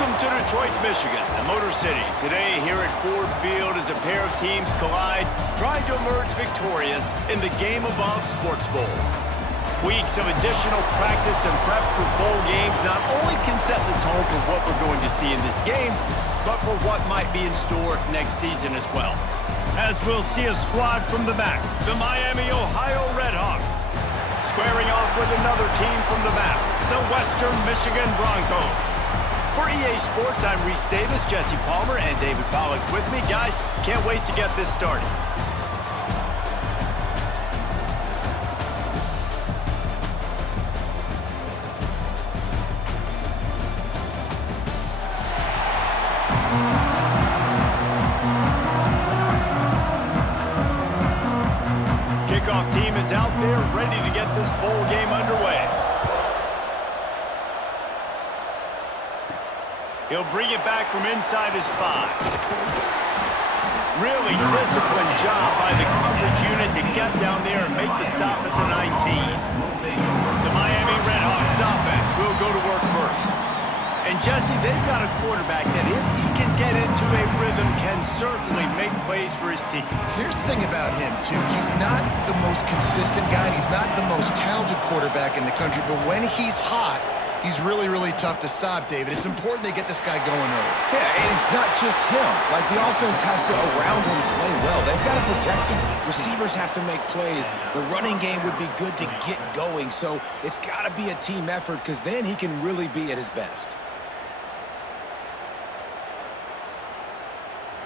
Welcome to Detroit, Michigan, the Motor City. Today, here at Ford Field, as a pair of teams collide, trying to emerge victorious in the Game Above Sports Bowl. Weeks of additional practice and prep for bowl games not only can set the tone for what we're going to see in this game, but for what might be in store next season as well. As we'll see a squad from the back, the Miami, Ohio Redhawks, squaring off with another team from the back, the Western Michigan Broncos. For EA Sports, I'm Reese Davis, Jesse Palmer, and David Pollack with me. Guys, can't wait to get this started. Kickoff team is out there ready to get this bowl game underway. He'll bring it back from inside his 5. Really disciplined job by the coverage unit to get down there and make the stop at the 19. The Miami Redhawks offense will go to work first. And Jesse, they've got a quarterback that if he can get into a rhythm can certainly make plays for his team. Here's the thing about him, too. He's not the most consistent guy, and he's not the most talented quarterback in the country, but when he's hot, he's really, really tough to stop, David. It's important they get this guy going early. Yeah, and it's not just him. Like, the offense has to, around him, play well. They've got to protect him. Receivers have to make plays. The running game would be good to get going, so it's got to be a team effort because then he can really be at his best.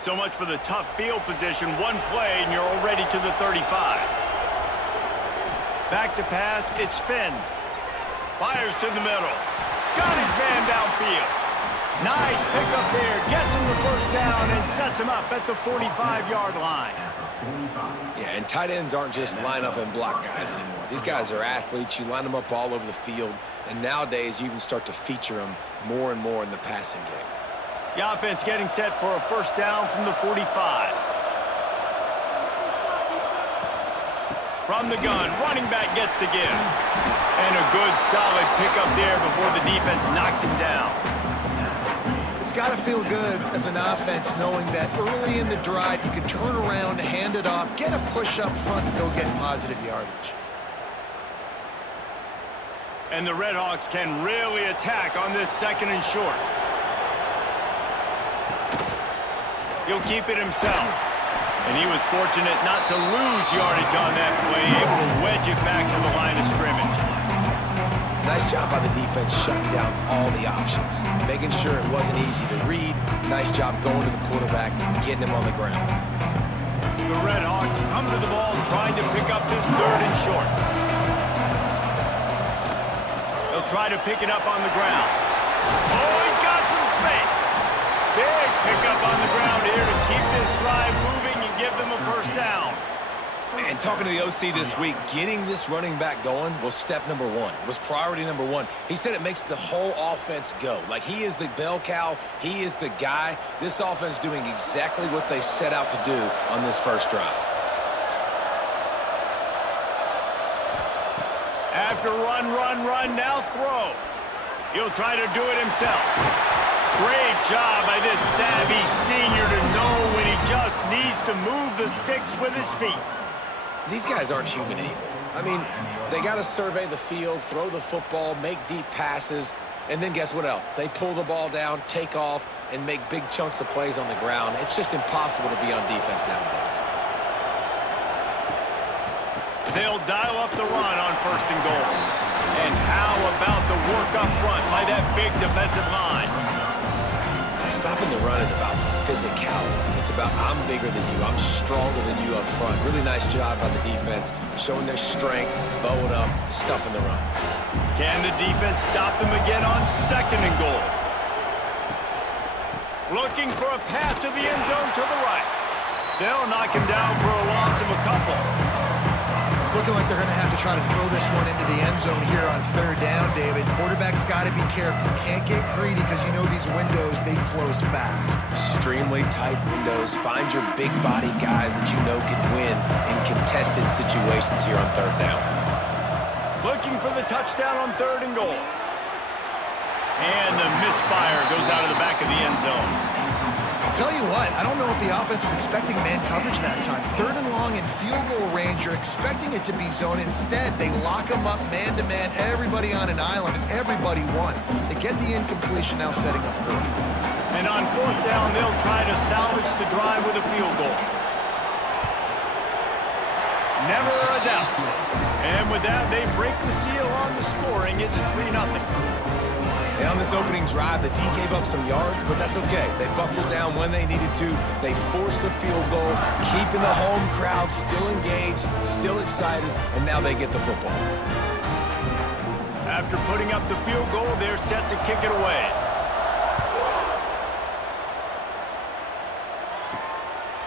So much for the tough field position. One play, and you're already to the 35. Back to pass, it's Finn. Fires to the middle. Got his man downfield. Nice pickup there. Gets him the first down and sets him up at the 45-yard line. Yeah, and tight ends aren't just line up and block guys anymore. These guys are athletes. You line them up all over the field. And nowadays, you even start to feature them more and more in the passing game. The offense getting set for a first down from the 45. From the gun, running back gets to give. And a good, solid pickup there before the defense knocks him down. It's got to feel good as an offense knowing that early in the drive you can turn around, hand it off, get a push up front, and go get positive yardage. And the Redhawks can really attack on this second and short. He'll keep it himself. And he was fortunate not to lose yardage on that play, able to wedge it back to the line of scrimmage. Nice job by the defense shutting down all the options, making sure it wasn't easy to read. Nice job going to the quarterback, getting him on the ground. The Redhawks come to the ball trying to pick up this third and short. He'll try to pick it up on the ground. Oh, he's got some space. Big pickup on the ground here to keep this drive moving and give them a first down. Man, talking to the OC this week, getting this running back going was step number one. It was priority number one. He said it makes the whole offense go. Like, he is the bell cow. He is the guy. This offense doing exactly what they set out to do on this first drive. After run, now throw. He'll try to do it himself. Great job by this savvy senior to know when he just needs to move the sticks with his feet. These guys aren't human anymore. I mean, they got to survey the field, throw the football, make deep passes, and then guess what else? They pull the ball down, take off, and make big chunks of plays on the ground. It's just impossible to be on defense nowadays. They'll dial up the run on first and goal. And how about the work up front by that big defensive line? Stopping the run is about physicality. It's about I'm bigger than you. I'm stronger than you up front. Really nice job by the defense, showing their strength, bowing up, stuffing the run. Can the defense stop them again on second and goal? Looking for a path to the end zone to the right. They'll knock him down for a loss of a couple. It's looking like they're going to have to try to throw this one into the end zone here on third down, David. Quarterback's got to be careful. Can't get greedy because you know these windows, they close fast. Extremely tight windows. Find your big body guys that you know can win in contested situations here on third down. Looking for the touchdown on third and goal. And the misfire goes out of the back of the end zone. Tell you what, I don't know if the offense was expecting man coverage that time. 3rd and long in field goal range, you're expecting it to be zone. Instead, they lock them up man-to-man, everybody on an island, and everybody won. They get the incompletion, now setting up 4th. And on 4th down, they'll try to salvage the drive with a field goal. Never a doubt. And with that, they break the seal on the scoring. It's 3-0. And on this opening drive, the D gave up some yards, but that's okay. They buckled down when they needed to. They forced a field goal, keeping the home crowd still engaged, still excited, and now they get the football. After putting up the field goal, they're set to kick it away.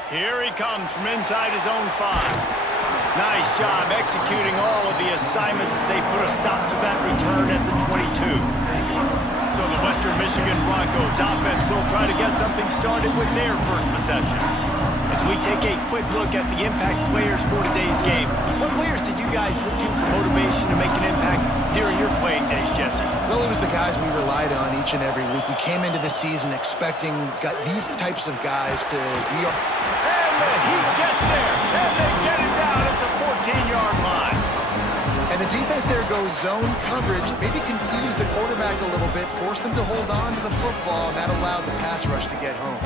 Here he comes from inside his own 5. Nice job executing all of the assignments as they put a stop to that return at the 22. So the Western Michigan Broncos offense will try to get something started with their first possession. As we take a quick look at the impact players for today's game, what players did you guys look to for motivation to make an impact during your playing days, Jesse? Well, it was the guys we relied on each and every week. We came into the season expecting these types of guys to be our... And the Heat gets there, and they get it down at the 14-yard line. And the defense there goes zone coverage, maybe confused the quarterback a little bit, forced him to hold on to the football, and that allowed the pass rush to get home.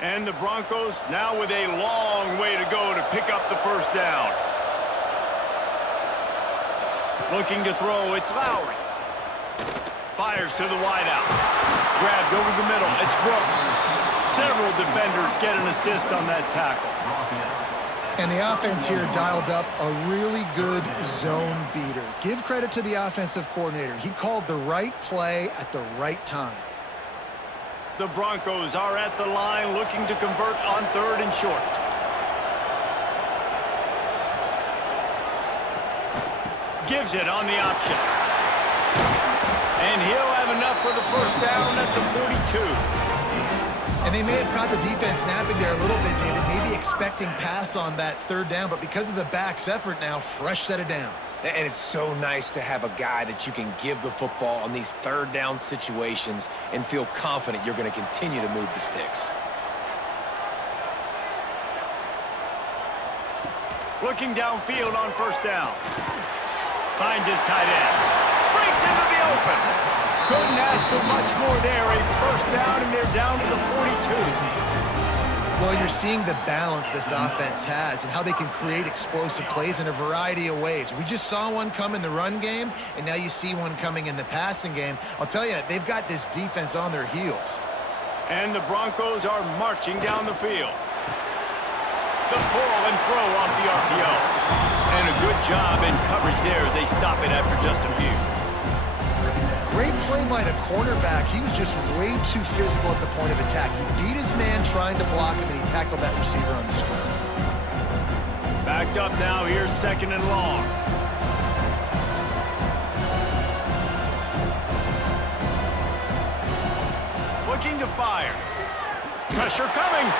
And the Broncos now with a long way to go to pick up the first down. Looking to throw, it's Lowry. Fires to the wideout. Grabbed over the middle, it's Brooks. Several defenders get an assist on that tackle. And the offense here dialed up a really good zone beater. Give credit to the offensive coordinator. He called the right play at the right time. The Broncos are at the line looking to convert on 3rd and short. Gives it on the option. And he'll have enough for the first down at the 42. And they may have caught the defense napping there a little bit, David, maybe expecting pass on that 3rd down, but because of the back's effort now, fresh set of downs. And it's so nice to have a guy that you can give the football on these 3rd down situations and feel confident you're going to continue to move the sticks. Looking downfield on 1st down. Finds his tight end. Breaks into the open. Couldn't ask for much more there. A first down, and they're down to the 42. Well, you're seeing the balance this offense has and how they can create explosive plays in a variety of ways. We just saw one come in the run game, and now you see one coming in the passing game. I'll tell you, they've got this defense on their heels. And the Broncos are marching down the field. The pull and throw off the RPO. And a good job in coverage there as they stop it after just a few. Great play by the cornerback. He was just way too physical at the point of attack. He beat his man trying to block him, and he tackled that receiver on the screen. Backed up now. Here's 2nd and long. Looking to fire. Pressure coming.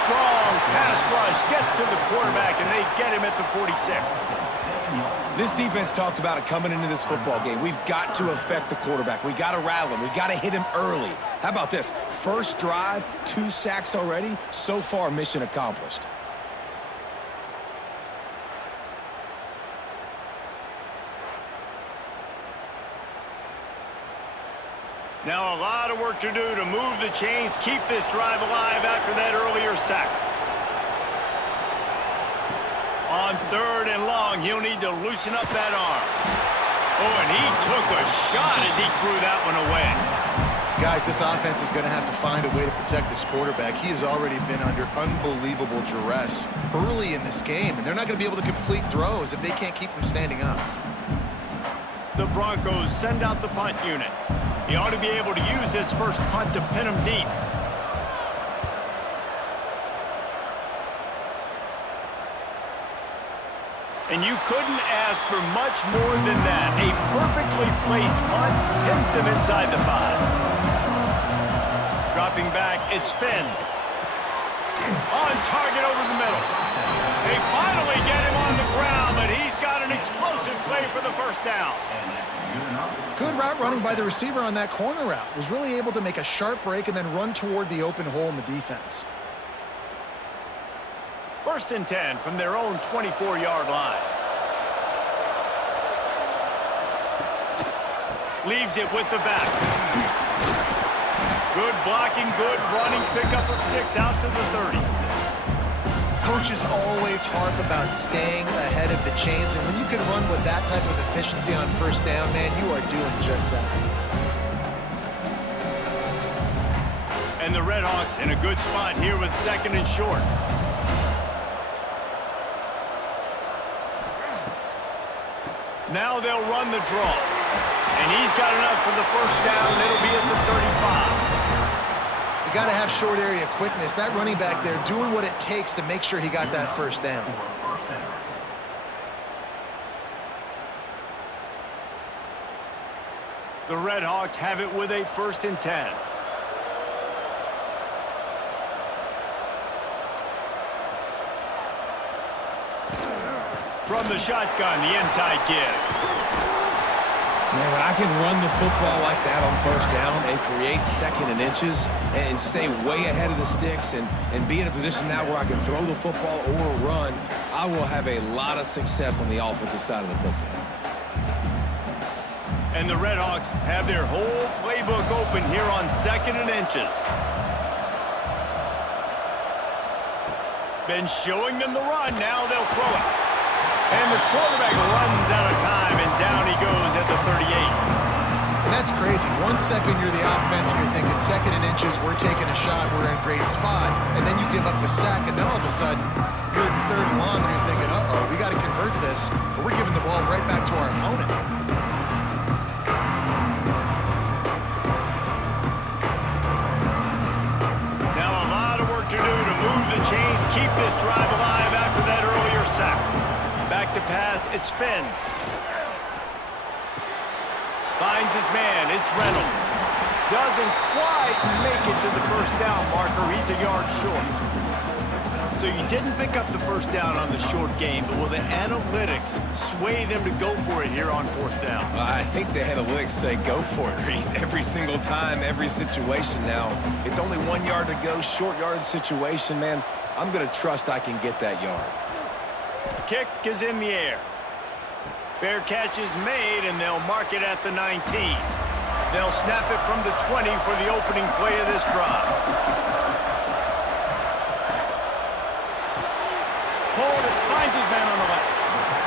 Strong pass rush gets to the quarterback, and they get him at the 46. This defense talked about it coming into this football game. We've got to affect the quarterback. We got to rattle him. We got to hit him early. How about this? First drive, 2 sacks already. So far, mission accomplished. Now a lot of work to do to move the chains, keep this drive alive after that earlier sack. On 3rd and long, he'll need to loosen up that arm. Oh, and he took a shot as he threw that one away. Guys, this offense is going to have to find a way to protect this quarterback. He has already been under unbelievable duress early in this game, and they're not going to be able to complete throws if they can't keep him standing up. The Broncos send out the punt unit. He ought to be able to use his first punt to pin him deep. And you couldn't ask for much more than that. A perfectly placed punt pins them inside the 5. Drop dropping back. It's Finn. On target over the middle. They finally get him on the ground, but he's got an explosive play for the first down. Good route running by the receiver on that corner route. Was really able to make a sharp break and then run toward the open hole in the defense. 1st and 10 from their own 24-yard line. Leaves it with the back. Good blocking, good running, pickup of 6 out to the 30. Coaches always harp about staying ahead of the chains, and when you can run with that type of efficiency on 1st down, man, you are doing just that. And the Redhawks in a good spot here with 2nd and short. Now they'll run the draw. And he's got enough for the 1st down. It'll be at the 35. You got to have short area quickness. That running back there doing what it takes to make sure he got that 1st down. The Redhawks have it with a 1st and 10. From the shotgun, the inside give. Man, when I can run the football like that on 1st down and create 2nd and inches and stay way ahead of the sticks and be in a position now where I can throw the football or run, I will have a lot of success on the offensive side of the football. And the Redhawks have their whole playbook open here on 2nd and inches. Been showing them the run, now they'll throw it. And the quarterback runs out of time, and down he goes at the 38. And that's crazy. 1 second you're the offense, and you're thinking 2nd and inches, we're taking a shot, we're in a great spot. And then you give up a sack, and now all of a sudden, you're in 3rd and long, and you're thinking, uh-oh, we got to convert this, or we're giving the ball right back to our opponent. Now a lot of work to do to move the chains, keep this drive alive after that earlier sack. Back to pass, it's Finn. Finds his man, it's Reynolds. Doesn't quite make it to the 1st down marker. He's a yard short. So you didn't pick up the 1st down on the short game, but will the analytics sway them to go for it here on 4th down? I think the analytics say go for it, Reese. Every single time, every situation now. It's only 1 yard to go, short yard situation, man. I'm going to trust I can get that yard. Kick is in the air. Fair catch is made, and they'll mark it at the 19. They'll snap it from the 20 for the opening play of this drive. Pulled it, finds his man on the left.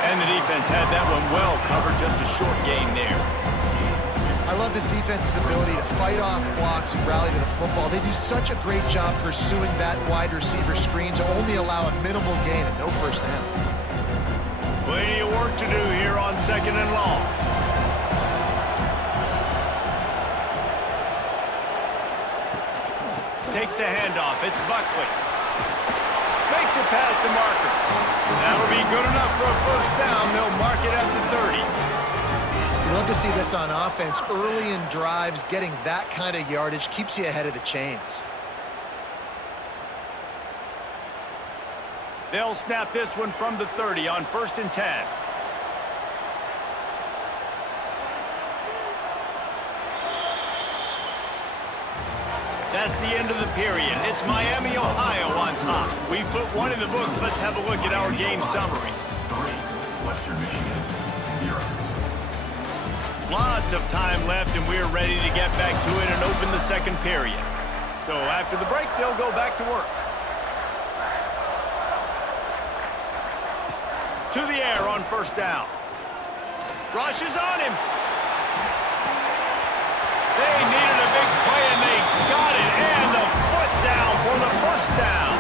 And the defense had that one well covered, just a short gain there. I love this defense's ability to fight off blocks and rally to the football. They do such a great job pursuing that wide receiver screen to only allow a minimal gain and no 1st down. Plenty of work to do here on 2nd and long. Takes the handoff. It's Buckley. Makes it past the marker. That'll be good enough for a 1st down. They'll mark it at the 30. You love to see this on offense. Early in drives, getting that kind of yardage keeps you ahead of the chains. They'll snap this one from the 30 on 1st and 10. That's the end of the period. It's Miami, Ohio on top. We've put one in the books. Let's have a look at our game summary. 3, Western Michigan, 0. Lots of time left, and we're ready to get back to it and open the 2nd period. So after the break, they'll go back to work. To the air on 1st down. Rush is on him. They needed a big play, and they got it. And the foot down for the 1st down.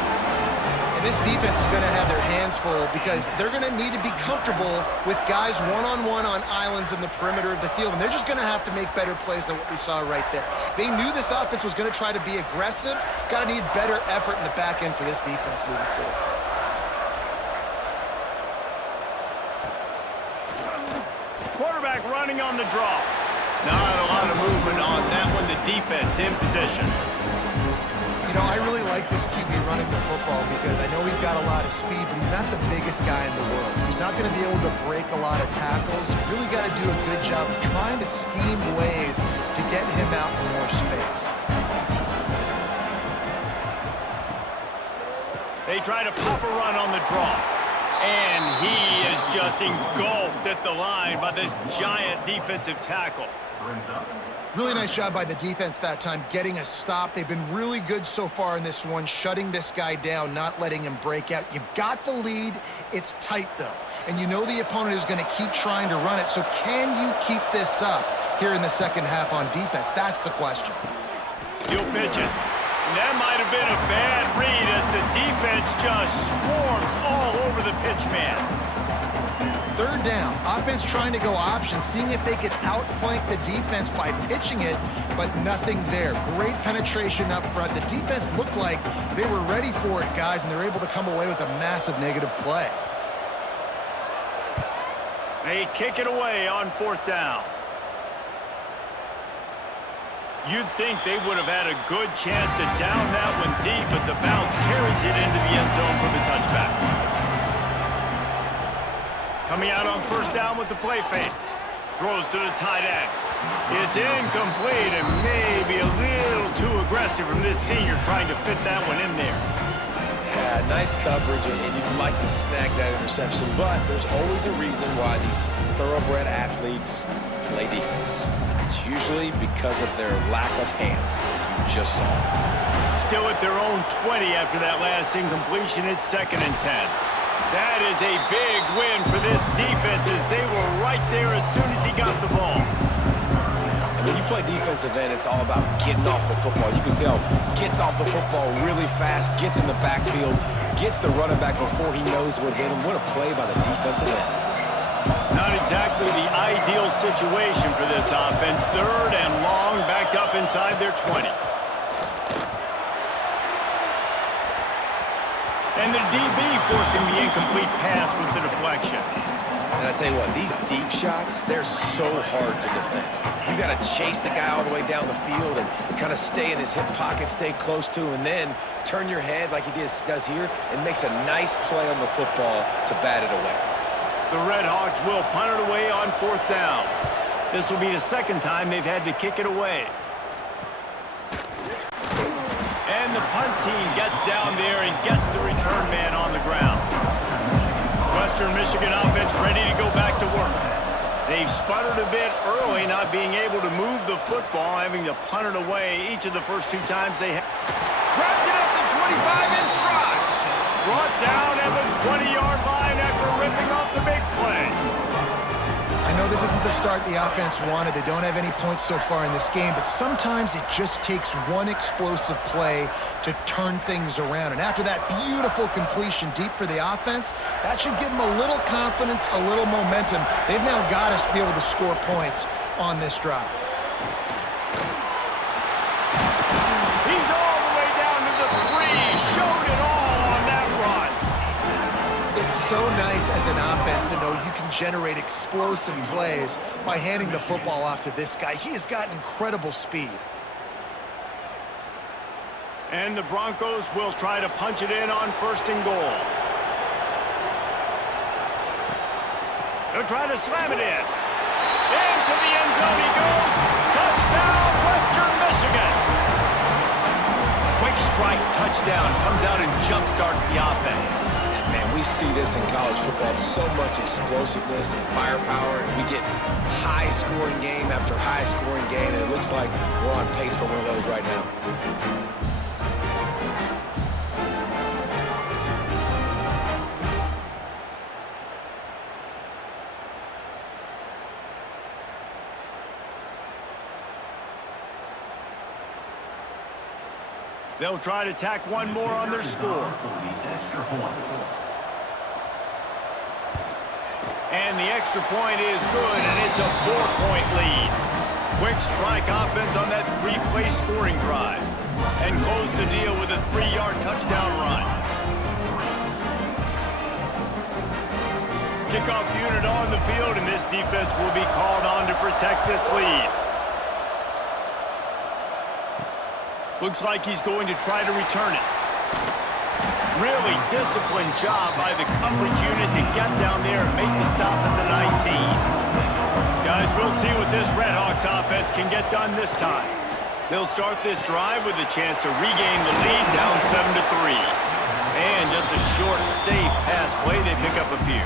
And this defense is going to have their hands full because they're going to need to be comfortable with guys one-on-one on islands in the perimeter of the field. And they're just going to have to make better plays than what we saw right there. They knew this offense was going to try to be aggressive. Got to need better effort in the back end for this defense moving forward. Quarterback running on the draw. Not a lot of movement on that one. The defense in position. know, I really like this QB running the football because I know he's got a lot of speed, but he's not the biggest guy in the world. So he's not going to be able to break a lot of tackles. You really got to do a good job of trying to scheme ways to get him out in more space. They try to pop a run on the draw. And he is just engulfed at the line by this giant defensive tackle. Really nice job by the defense that time, getting a stop. They've been really good so far in this one, shutting this guy down, not letting him break out. You've got the lead. It's tight, though. And you know the opponent is going to keep trying to run it. So can you keep this up here in the second half on defense? That's the question. He'll pitch it. And that might have been a bad read as the defense just swarms all over the pitch man. Third down, offense trying to go option, seeing if they could outflank the defense by pitching it, but nothing there. Great penetration up front. The defense looked like they were ready for it, guys, and they're able to come away with a massive negative play. They kick it away on fourth down. You'd think they would have had a good chance to down that one deep, but the bounce carries it into the end zone for the touchback. Coming out on first down with the play fake. Throws to the tight end. It's incomplete and maybe a little too aggressive from this senior trying to fit that one in there. Yeah, nice coverage, and you'd like to snag that interception, but there's always a reason why these thoroughbred athletes play defense. It's usually because of their lack of hands, like you just saw. Still at their own 20 after that last incompletion. It's 2nd and 10. That is a big win for this defense as they were right there as soon as he got the ball. And when you play defensive end, it's all about getting off the football. You can tell, gets off the football really fast, gets in the backfield, gets the running back before he knows what hit him. What a play by the defensive end. Not exactly the ideal situation for this offense. 3rd and long, back up inside their 20. And the DB forcing the incomplete pass with the deflection. And I tell you what, these deep shots, they're so hard to defend. You got to chase the guy all the way down the field and kind of stay in his hip pocket, stay close to him, and then turn your head like he does here and makes a nice play on the football to bat it away. The Redhawks will punt it away on 4th down. This will be the 2nd time they've had to kick it away. And the punt team gets down there and gets the return man on the ground. Western Michigan offense ready to go back to work. They've sputtered a bit early, not being able to move the football, having to punt it away each of the first 2 times they have. Grabs it at the 25 in stride. Brought down at the 20-yard line after ripping off the big play. I know this isn't the start the offense wanted. They don't have any points so far in this game, but sometimes it just takes one explosive play to turn things around. And after that beautiful completion deep for the offense, that should give them a little confidence, a little momentum. They've now got us to be able to score points on this drive. He's all the way down to the 3. Showed it all on that run. It's so nice as an offense to know you can generate explosive plays by handing the football off to this guy. He has got incredible speed. And the Broncos will try to punch it in on 1st and goal. They'll try to slam it in. Into the end zone he goes. Touchdown, Western Michigan. Quick strike touchdown. Comes out and jump-starts the offense. Man, we see this in college football, so much explosiveness and firepower, and we get high-scoring game after high-scoring game, and it looks like we're on pace for one of those right now. They'll try to tack one more on their score. And the extra point is good, and it's a 4-point lead. Quick strike offense on that 3-play scoring drive. And close the deal with a 3-yard touchdown run. Kickoff unit on the field, and this defense will be called on to protect this lead. Looks like he's going to try to return it. Really disciplined job by the coverage unit to get down there and make the stop at the 19. Guys, we'll see what this Redhawks offense can get done this time. They'll start this drive with a chance to regain the lead down 7-3. And just a short, safe pass play, they pick up a few.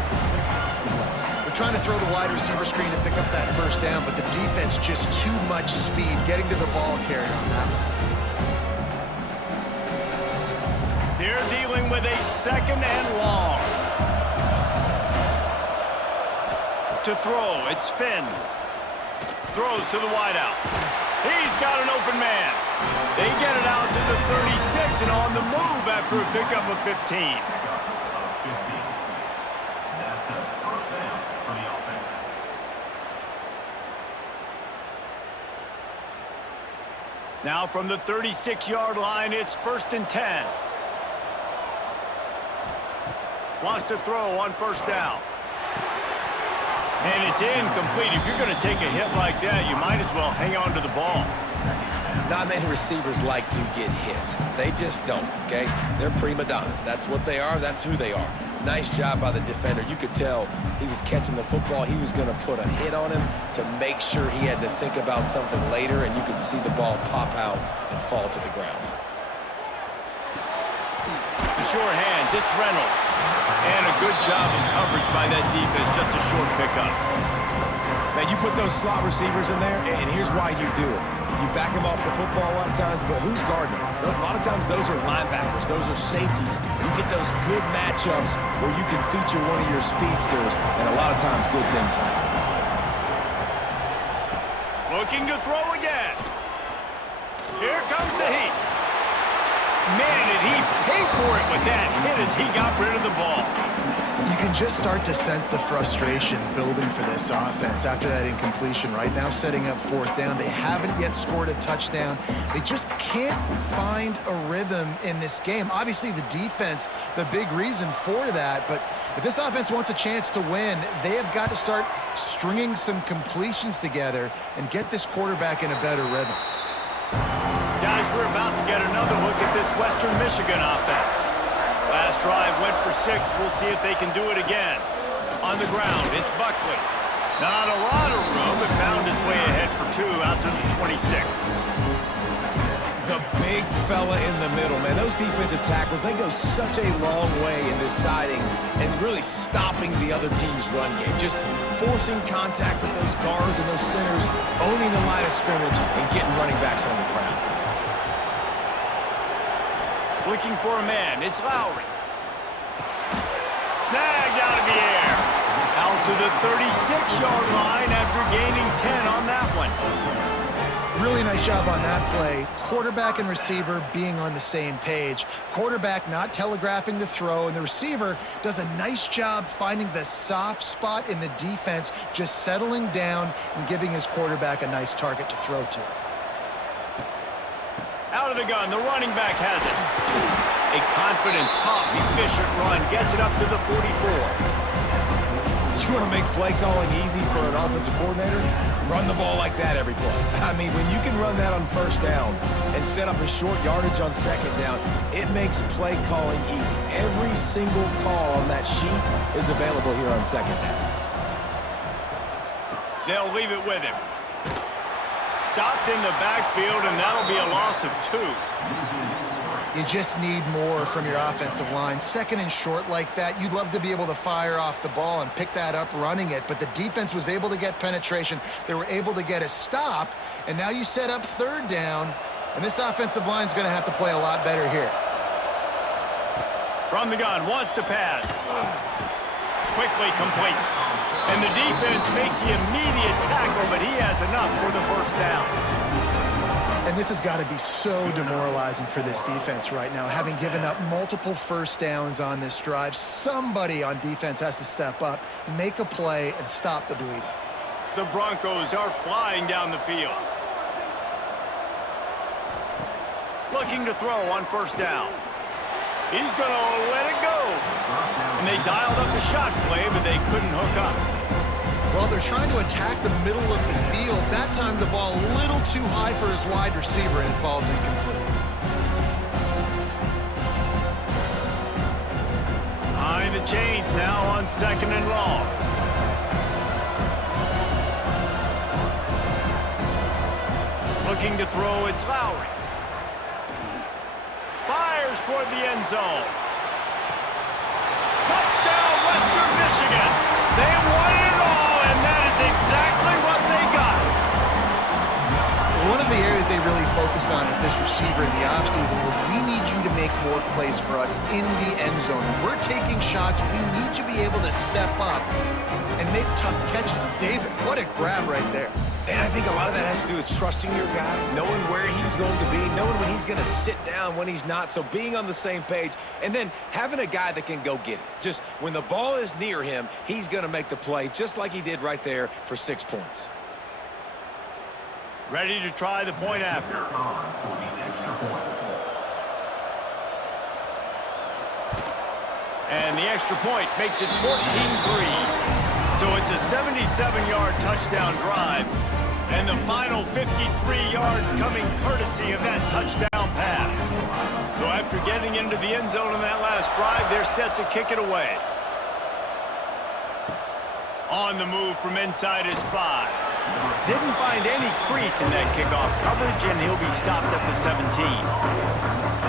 They're trying to throw the wide receiver screen and pick up that first down, but the defense just too much speed getting to the ball carrier on that one. They're dealing with a 2nd and long. To throw, it's Finn. Throws to the wideout. He's got an open man. They get it out to the 36 and on the move after a pickup of 15. That's a first down for the offense. Now from the 36-yard line, it's 1st and 10. Wants to throw on 1st down. And it's incomplete. If you're going to take a hit like that, you might as well hang on to the ball. Not many receivers like to get hit. They just don't, okay? They're prima donnas. That's what they are. That's who they are. Nice job by the defender. You could tell he was catching the football. He was going to put a hit on him to make sure he had to think about something later, and you could see the ball pop out and fall to the ground. The short hands, it's Reynolds. And a good job of coverage by that defense, just a short pickup. Man, you put those slot receivers in there, and here's why you do it. You back them off the football a lot of times, but who's guarding them? A lot of times those are linebackers. Those are safeties. You get those good matchups where you can feature one of your speedsters, and a lot of times good things happen. Looking to throw again. Here comes the heat. Man, did he pay for it with that hit as he got rid of the ball. You can just start to sense the frustration building for this offense after that incompletion. Right now, setting up 4th down. They haven't yet scored a touchdown. They just can't find a rhythm in this game. Obviously, the defense, the big reason for that. But if this offense wants a chance to win, they have got to start stringing some completions together and get this quarterback in a better rhythm. Guys, we're about to get another look at this Western Michigan offense. Last drive went for 6. We'll see if they can do it again. On the ground, it's Buckley. Not a lot of room, but found his way ahead for 2 out to the 26. The big fella in the middle, man. Those defensive tackles, they go such a long way in deciding and really stopping the other team's run game. Just forcing contact with those guards and those centers, owning the line of scrimmage, and getting running backs on the ground. Looking for a man, it's Lowry. Snagged out of the air. Out to the 36-yard line after gaining 10 on that one. Really nice job on that play. Quarterback and receiver being on the same page. Quarterback not telegraphing the throw, and the receiver does a nice job finding the soft spot in the defense, just settling down and giving his quarterback a nice target to throw to. Out of the gun, the running back has it. A confident, tough, efficient run gets it up to the 44. You want to make play calling easy for an offensive coordinator? Run the ball like that every play. I mean, when you can run that on 1st down and set up a short yardage on 2nd down, it makes play calling easy. Every single call on that sheet is available here on 2nd down. They'll leave it with him. Stopped in the backfield, and that'll be a loss of 2. You just need more from your offensive line. 2nd and short like that, you'd love to be able to fire off the ball and pick that up running it, but the defense was able to get penetration. They were able to get a stop, and now you set up 3rd down, and this offensive line is going to have to play a lot better here. From the gun, wants to pass. Quickly complete. And the defense makes the immediate tackle, but he has enough for the 1st down. And this has got to be so demoralizing for this defense right now. Having given up multiple 1st downs on this drive, somebody on defense has to step up, make a play, and stop the bleeding. The Broncos are flying down the field. Looking to throw on 1st down. He's going to let it go. And they dialed up a shot play, but they couldn't hook up. Well, they're trying to attack the middle of the field. That time the ball a little too high for his wide receiver, and it falls incomplete. the chains now on 2nd and long. Looking to throw, it's Lowry. Fires toward the end zone. Touchdown, Western Michigan. They won it all, and that is exactly what they got. One of the areas they really focused on with this receiver in the offseason was we need you to make more plays for us in the end zone. We're taking shots. We need you to be able to step up and make tough catches. And David, what a grab right there. And I think a lot of that has to do with trusting your guy, knowing where he's going to be, knowing when he's going to sit down, when he's not, so being on the same page, and then having a guy that can go get it. Just when the ball is near him, he's going to make the play, just like he did right there for 6 points. Ready to try the point after. For the extra point. And the extra point makes it 14-3. So it's a 77-yard touchdown drive, and the final 53 yards coming courtesy of that touchdown pass. So after getting into the end zone in that last drive, they're set to kick it away. On the move from inside his 5. Didn't find any crease in that kickoff coverage, and he'll be stopped at the 17.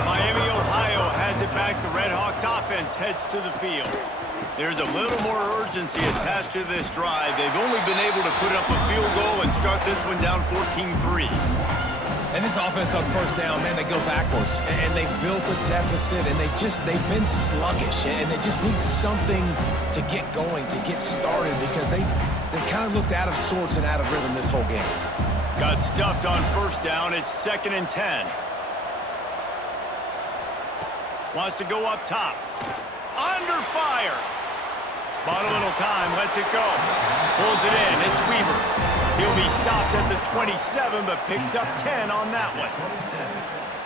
Miami, Ohio has it back. The Redhawks offense heads to the field. There's a little more urgency attached to this drive. They've only been able to put up a field goal and start this one down 14-3. And this offense on 1st down, man, they go backwards. And they've built a deficit, and they've been sluggish. And they just need something to get going, to get started, because they kind of looked out of sorts and out of rhythm this whole game. Got stuffed on 1st down. It's 2nd and 10. Wants to go up top. Under fire. Bought a little time, lets it go. Pulls it in, it's Weaver. He'll be stopped at the 27, but picks up 10 on that one.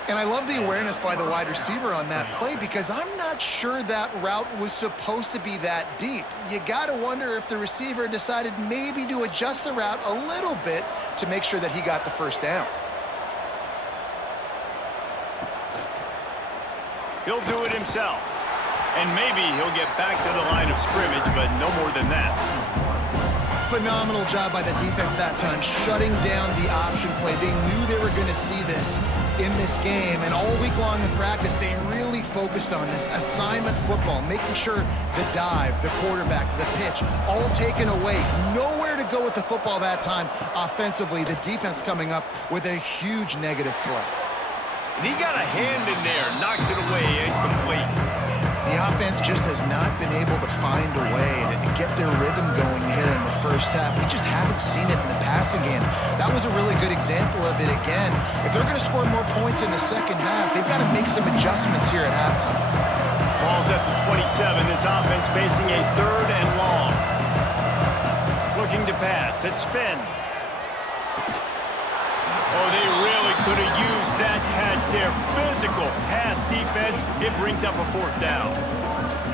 And I love the awareness by the wide receiver on that play because I'm not sure that route was supposed to be that deep. You got to wonder if the receiver decided maybe to adjust the route a little bit to make sure that he got the 1st down. He'll do it himself. And maybe he'll get back to the line of scrimmage, but no more than that. Phenomenal job by the defense that time, shutting down the option play. They knew they were going to see this in this game, and all week long in practice, they really focused on this assignment football, making sure the dive, the quarterback, the pitch, all taken away. Nowhere to go with the football that time offensively. The defense coming up with a huge negative play. And he got a hand in there, knocks it away, incomplete. The offense just has not been able to find a way to get their rhythm going here in the 1st half. We just haven't seen it in the passing game. That was a really good example of it again. If they're going to score more points in the 2nd half, they've got to make some adjustments here at halftime. Ball's at the 27. This offense facing a 3rd and long. Looking to pass. It's Finn. Oh, they really could have used that catch there. Physical pass defense. It brings up a 4th down.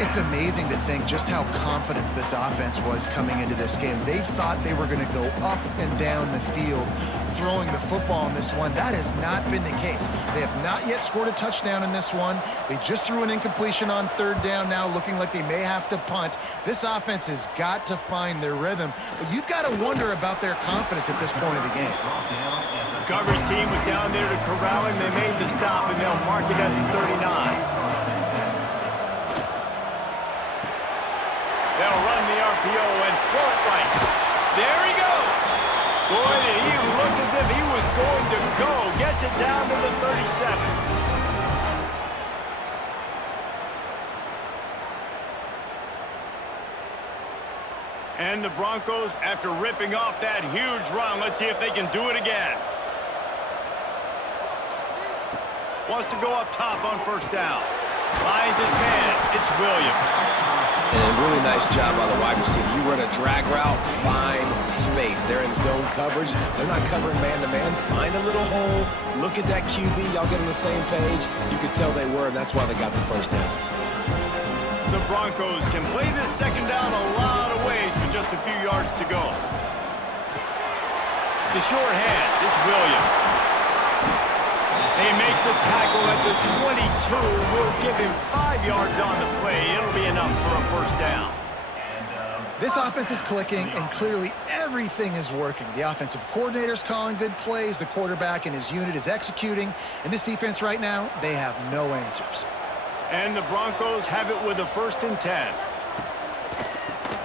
It's amazing to think just how confident this offense was coming into this game. They thought they were going to go up and down the field throwing the football in this one. That has not been the case. They have not yet scored a touchdown in this one. They just threw an incompletion on 3rd down now, looking like they may have to punt. This offense has got to find their rhythm, but you've got to wonder about their confidence at this point of the game. The coverage team was down there to corral him. They made the stop, and they'll mark it at the 39. They'll run the RPO and throw it right. There he goes. Boy, did he look as if he was going to go. Gets it down to the 37. And the Broncos, after ripping off that huge run, let's see if they can do it again. Wants to go up top on 1st down. Finds his man. It's Williams. And a really nice job by the wide receiver. You run a drag route, find space. They're in zone coverage. They're not covering man-to-man. Find a little hole. Look at that QB. Y'all get on the same page. You could tell they were, and that's why they got the 1st down. The Broncos can play this 2nd down a lot of ways with just a few yards to go. The short hands. It's Williams. They make the tackle at the 22. We'll give him 5 yards on the play. It'll be enough for a first down. This offense is clicking, and clearly everything is working. The offensive coordinator's calling good plays. The quarterback and his unit is executing. And this defense right now, they have no answers. And the Broncos have it with a 1st and 10.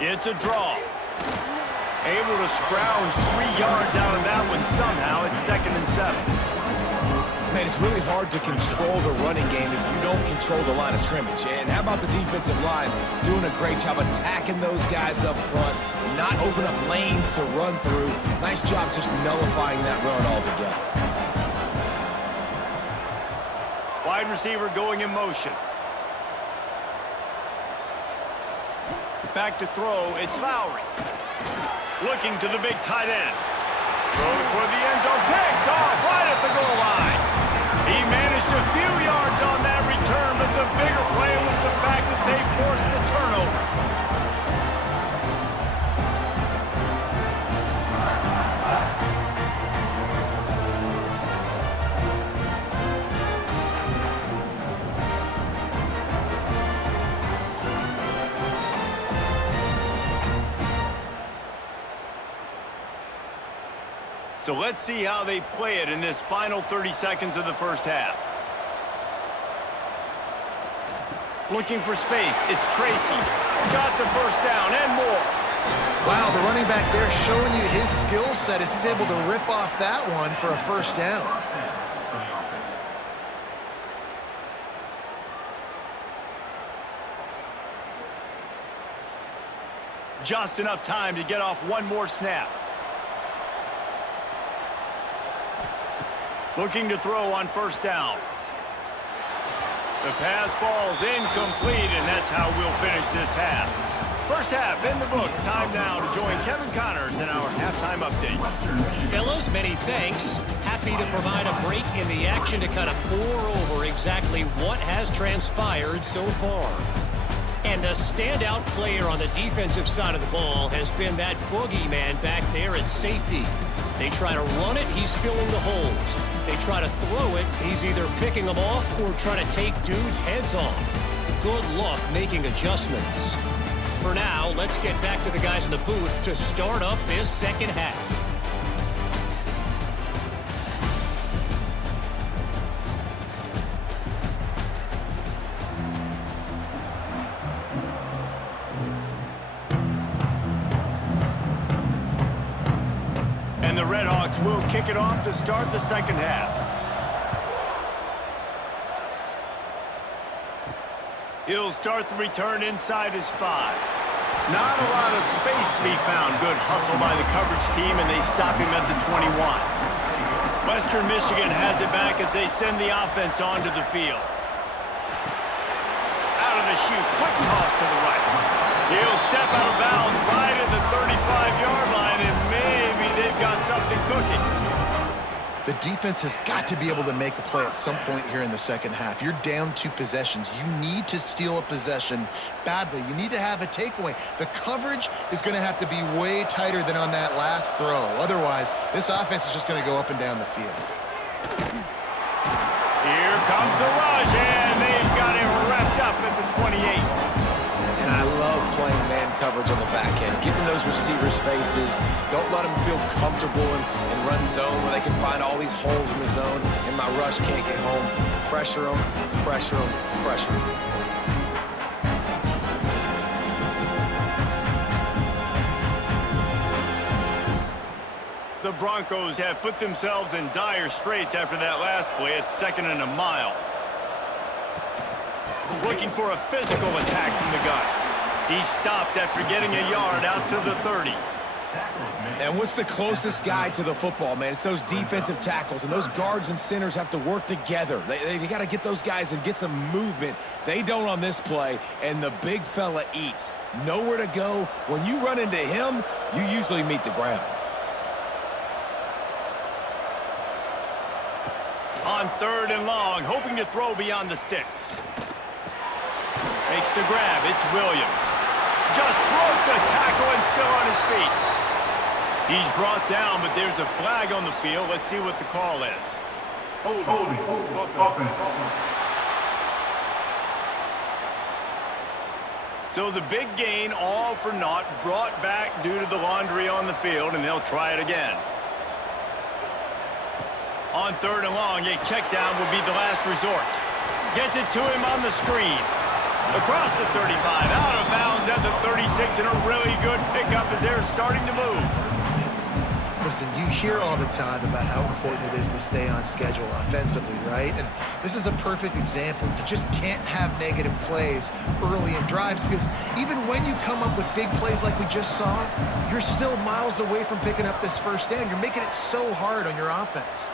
It's a draw. Able to scrounge 3 yards out of that one somehow. It's 2nd and 7. Man, it's really hard to control the running game if you don't control the line of scrimmage. And how about the defensive line doing a great job attacking those guys up front, not open up lanes to run through. Nice job just nullifying that run altogether. Wide receiver going in motion. Back to throw, it's Lowry. Looking to the big tight end. Throw for the end zone, picked off right at the goal line. He managed a few yards on that return, but the bigger play was the fact that they forced the turnover. So let's see how they play it in this final 30 seconds of the first half. Looking for space, it's Tracy. Got the first down and more. Wow, the running back there showing you his skill set as he's able to rip off that one for a first down. Just enough time to get off one more snap. Looking to throw on first down. The pass falls incomplete, and that's how we'll finish this half. First half in the books. Time now to join Kevin Connors in our halftime update. Fellas, many thanks. Happy to provide a break in the action to kind of pour over exactly what has transpired so far. And the standout player on the defensive side of the ball has been that boogeyman back there at safety. They try to run it, he's filling the holes. They try to throw it, he's either picking them off or trying to take dudes' heads off. Good luck making adjustments. For now, let's get back to the guys in the booth to start up this second half. And the Redhawks will kick it off to start the second half. He'll start the return inside his 5. Not a lot of space to be found. Good hustle by the coverage team, and they stop him at the 21. Western Michigan has it back as they send the offense onto the field. Out of the chute, quick toss to the right. He'll step out of bounds right at the 35-yard line, and maybe they've got something cooking. The defense has got to be able to make a play at some point here in the second half. You're down 2 possessions. You need to steal a possession badly. You need to have a takeaway. The coverage is going to have to be way tighter than on that last throw. Otherwise, this offense is just going to go up and down the field. Here comes the rush, and they've got him wrapped up at the 28. And I love playing man coverage on the back end, getting those receivers' faces. Don't let them feel comfortable in run zone where they can find all these holes in the zone, and my rush can't get home. Pressure them, pressure them, pressure them. The Broncos have put themselves in dire straits after that last play. It's 2nd and a mile. Looking for a physical attack from the gun. He stopped after getting a yard out to the 30. And what's the closest guy to the football, man? It's those defensive tackles, and those guards and centers have to work together. They got to get those guys and get some movement. They don't on this play, and the big fella eats. Nowhere to go. When you run into him, you usually meet the ground. On 3rd and long, hoping to throw beyond the sticks. Makes the grab. It's Williams. Just broke the tackle and still on his feet. He's brought down, but there's a flag on the field. Let's see what the call is. Holding. Offense. So the big gain, all for naught, brought back due to the laundry on the field, and they'll try it again. On 3rd and long, a check down will be the last resort. Gets it to him on the screen. Across the 35, out of bounds at the 36, and a really good pickup as they're starting to move. Listen, you hear all the time about how important it is to stay on schedule offensively, right? And this is a perfect example. You just can't have negative plays early in drives because even when you come up with big plays like we just saw, you're still miles away from picking up this first down. You're making it so hard on your offense.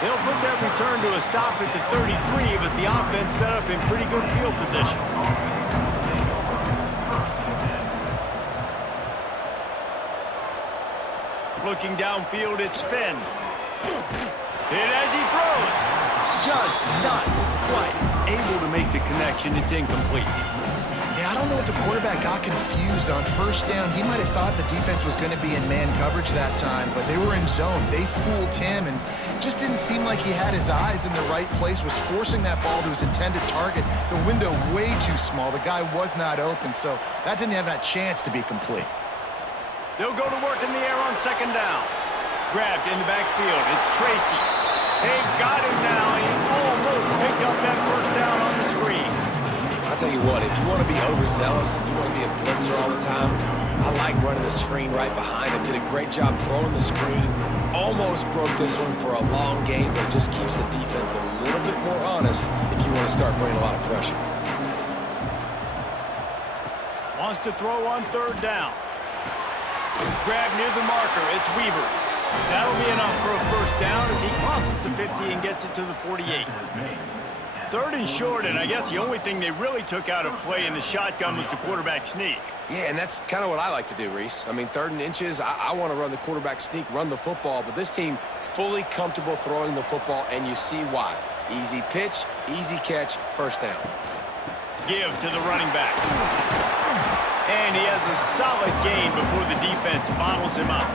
They'll put that return to a stop at the 33, but the offense set up in pretty good field position. Looking downfield, it's Finn. And as he throws, just not quite able to make the connection. It's incomplete. Yeah, I don't know if the quarterback got confused on first down. He might have thought the defense was going to be in man coverage that time, but they were in zone. They fooled him and just didn't seem like he had his eyes in the right place, was forcing that ball to his intended target. The window way too small. The guy was not open, so that didn't have that chance to be complete. They'll go to work in the air on 2nd down. Grabbed in the backfield. It's Tracy. They've got him now. He almost picked up that first down on the screen. I'll tell you what, if you want to be overzealous and you want to be a blitzer all the time, I like running the screen right behind him. Did a great job throwing the screen. Almost broke this one for a long game, but it just keeps the defense a little bit more honest if you want to start bringing a lot of pressure. Wants to throw on 3rd down. Grab near the marker. It's Weaver. That'll be enough for a first down as he crosses the 50 and gets it to the 48. 3rd and short, and I guess the only thing they really took out of play in the shotgun was the quarterback sneak. Yeah, and that's kind of what I like to do, Reese. I mean, 3rd and inches, I want to run the quarterback sneak, run the football, but this team fully comfortable throwing the football, and you see why. Easy pitch, easy catch, first down. Give to the running back. And he has a solid gain before the defense bottles him up.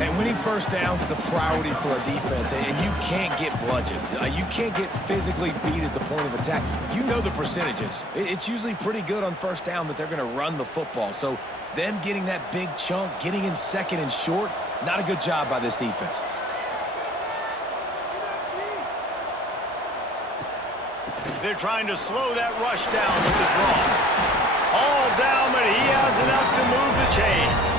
And winning first downs is a priority for a defense, and you can't get bludgeoned. You can't get physically beat at the point of attack. You know the percentages. It's usually pretty good on first down that they're going to run the football. So them getting that big chunk, getting in 2nd and short, not a good job by this defense. They're trying to slow that rush down with the draw. All down, but he has enough to move the chains.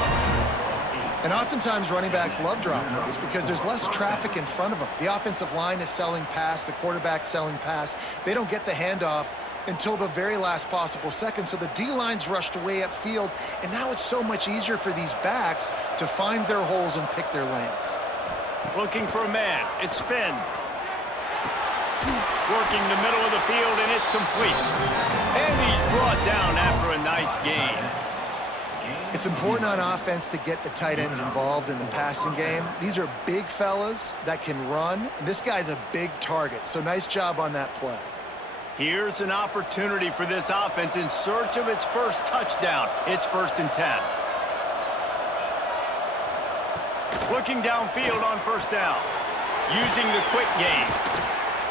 And oftentimes running backs love drop plays because there's less traffic in front of them. The offensive line is selling pass, the quarterback's selling pass. They don't get the handoff until the very last possible second, so the D-line's rushed way upfield, and now it's so much easier for these backs to find their holes and pick their lanes. Looking for a man. It's Finn. Working the middle of the field, and it's complete. And he's brought down after a nice gain. It's important on offense to get the tight ends involved in the passing game. These are big fellas that can run. And this guy's a big target, so nice job on that play. Here's an opportunity for this offense in search of its first touchdown. It's 1st and 10. Looking downfield on 1st down. Using the quick game.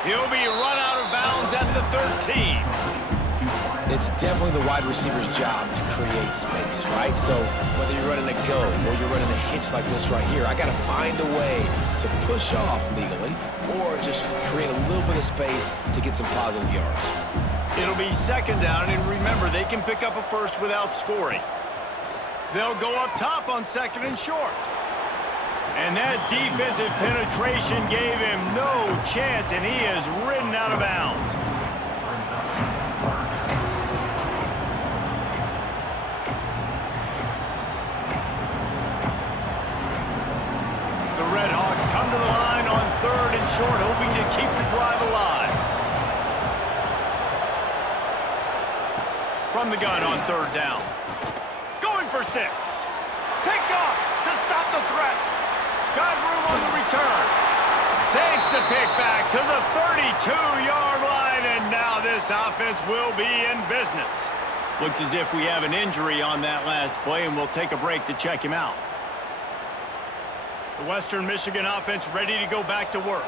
He'll be run out of bounds at the 13. It's definitely the wide receiver's job to create space, right? So whether you're running a go or you're running a hitch like this right here, I got to find a way to push off legally or just create a little bit of space to get some positive yards. It'll be 2nd down, and remember, they can pick up a first without scoring. They'll go up top on 2nd and short. And that defensive penetration gave him no chance, and he is ridden out of bounds. The Redhawks come to the line on 3rd and short, hoping to keep the drive alive. From the gun on 3rd down. Going for 6. Picked off to stop the threat. Got room on the return. Takes the pick back to the 32-yard line, and now this offense will be in business. Looks as if we have an injury on that last play, and we'll take a break to check him out. The Western Michigan offense ready to go back to work.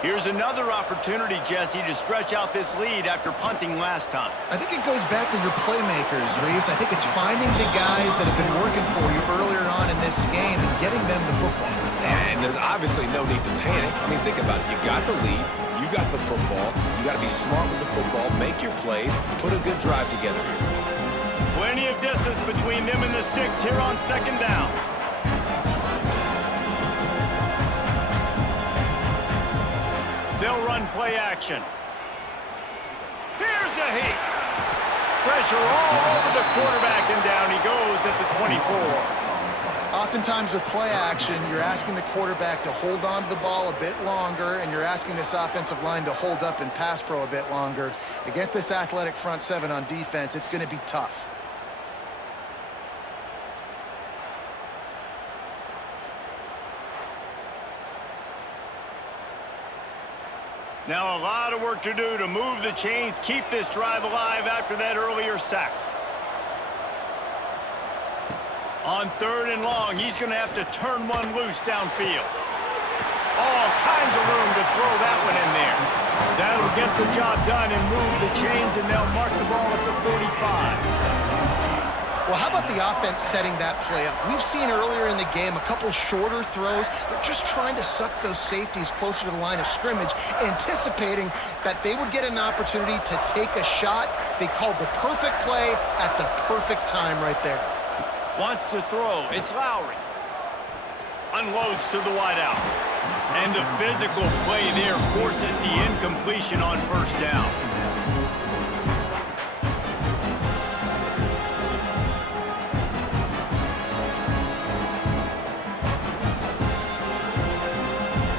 Here's another opportunity, Jesse, to stretch out this lead after punting last time. I think it goes back to your playmakers, Reese. I think it's finding the guys that have been working for you earlier on in this game and getting them the football. And there's obviously no need to panic. I mean, think about it. You got the lead. You got the football. You got to be smart with the football, make your plays, put a good drive together here. Plenty of distance between them and the sticks here on second down. They'll run play action. Here's a heat. Pressure all over the quarterback, and down he goes at the 24. Oftentimes with play action, you're asking the quarterback to hold on to the ball a bit longer, and you're asking this offensive line to hold up in pass pro a bit longer. Against this athletic front seven on defense, it's going to be tough. Now a lot of work to do to move the chains, keep this drive alive after that earlier sack. On 3rd and long, he's going to have to turn one loose downfield. All kinds of room to throw that one in there. That'll get the job done and move the chains, and they'll mark the ball at the 45. Well, how about the offense setting that play up? We've seen earlier in the game a couple shorter throws. They're just trying to suck those safeties closer to the line of scrimmage, anticipating that they would get an opportunity to take a shot. They called the perfect play at the perfect time right there. Wants to throw. It's Lowry. Unloads to the wideout. And the physical play there forces the incompletion on 1st down.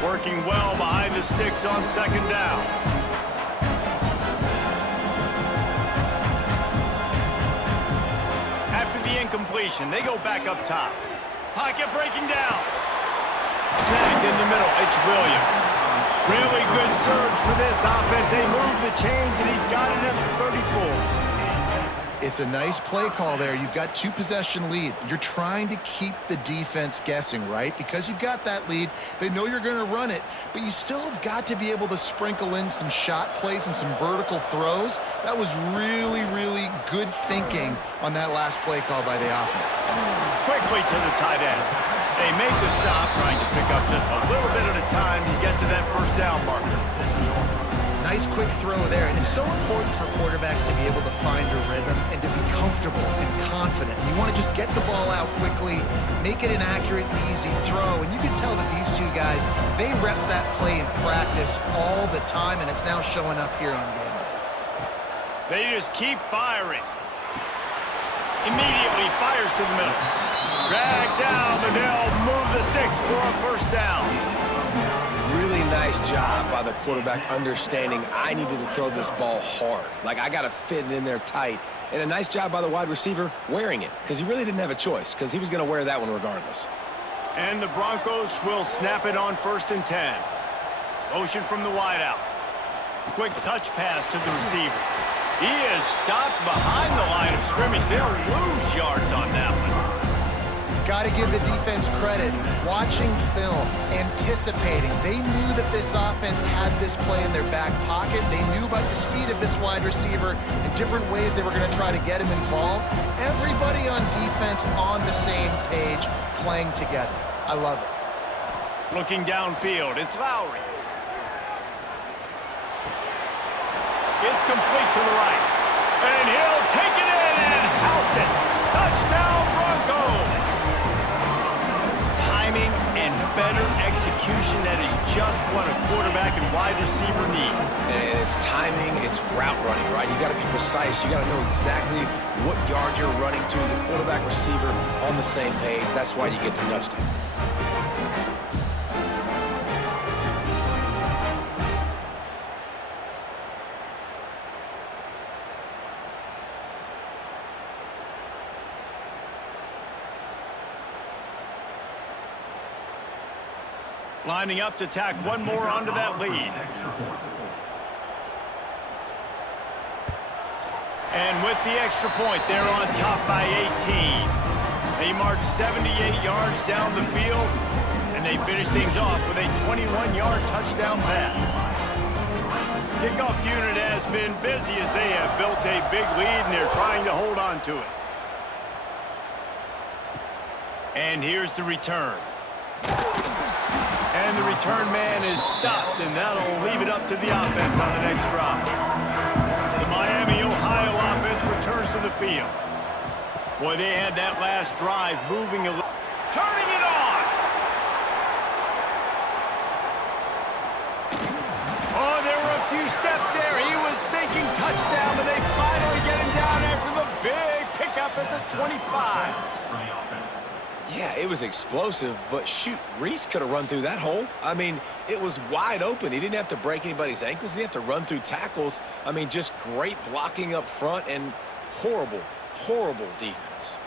Working well behind the sticks on 2nd down. After the incompletion, they go back up top. Pocket breaking down. Snagged in the middle. It's Williams. Really good surge for this offense. They move the chains, and he's got it at the 34. It's a nice play call there. You've got 2-possession lead. You're trying to keep the defense guessing, right? Because you've got that lead, they know you're going to run it, but you still have got to be able to sprinkle in some shot plays and some vertical throws. That was really, really good thinking on that last play call by the offense. Quickly to the tight end. They make the stop, trying to pick up just a little bit at a time to get to that 1st down marker. Nice quick throw there, and it's so important for quarterbacks to be able to find a rhythm and to be comfortable and confident. You want to just get the ball out quickly, make it an accurate, easy throw, and you can tell that these two guys, they rep that play in practice all the time, and it's now showing up here on game day. They just keep firing. Immediately fires to the middle. Drag down, but they'll move the sticks for a 1st down. Really nice job by the quarterback understanding I needed to throw this ball hard. Like, I got to fit it in there tight. And a nice job by the wide receiver wearing it, because he really didn't have a choice, because he was going to wear that one regardless. And the Broncos will snap it on 1st and 10. Motion from the wideout. Quick touch pass to the receiver. He is stopped behind the line of scrimmage. They'll lose yards on that one. Got to give the defense credit. Watching film, anticipating. They knew that this offense had this play in their back pocket. They knew about the speed of this wide receiver and different ways they were going to try to get him involved. Everybody on defense on the same page, playing together. I love it. Looking downfield, it's Lowry. It's complete to the right. And he'll take it in and house it. Touchdown, Broncos. Timing and better execution, that is just what a quarterback and wide receiver need. And it's timing, it's route running, right? You got to be precise. You got to know exactly what yard you're running to. The quarterback receiver on the same page. That's why you get the touchdown. Lining up to tack one more onto that lead. And with the extra point, they're on top by 18. They march 78 yards down the field, and And they finish things off with a 21-yard touchdown pass. Kickoff unit has been busy as they have built a big lead and they're trying to hold on to it. And here's the return. And the return man is stopped, and that'll leave it up to the offense on the next drive. The Miami, Ohio offense returns to the field. Boy, they had that last drive moving a little. Turning it on! Oh, there were a few steps there. He was thinking touchdown, but they finally get him down after the big pickup at the 25. Yeah, it was explosive, but shoot, Reese could have run through that hole. I mean, it was wide open. He didn't have to break anybody's ankles. He didn't have to run through tackles. I mean, just great blocking up front and horrible, horrible defense.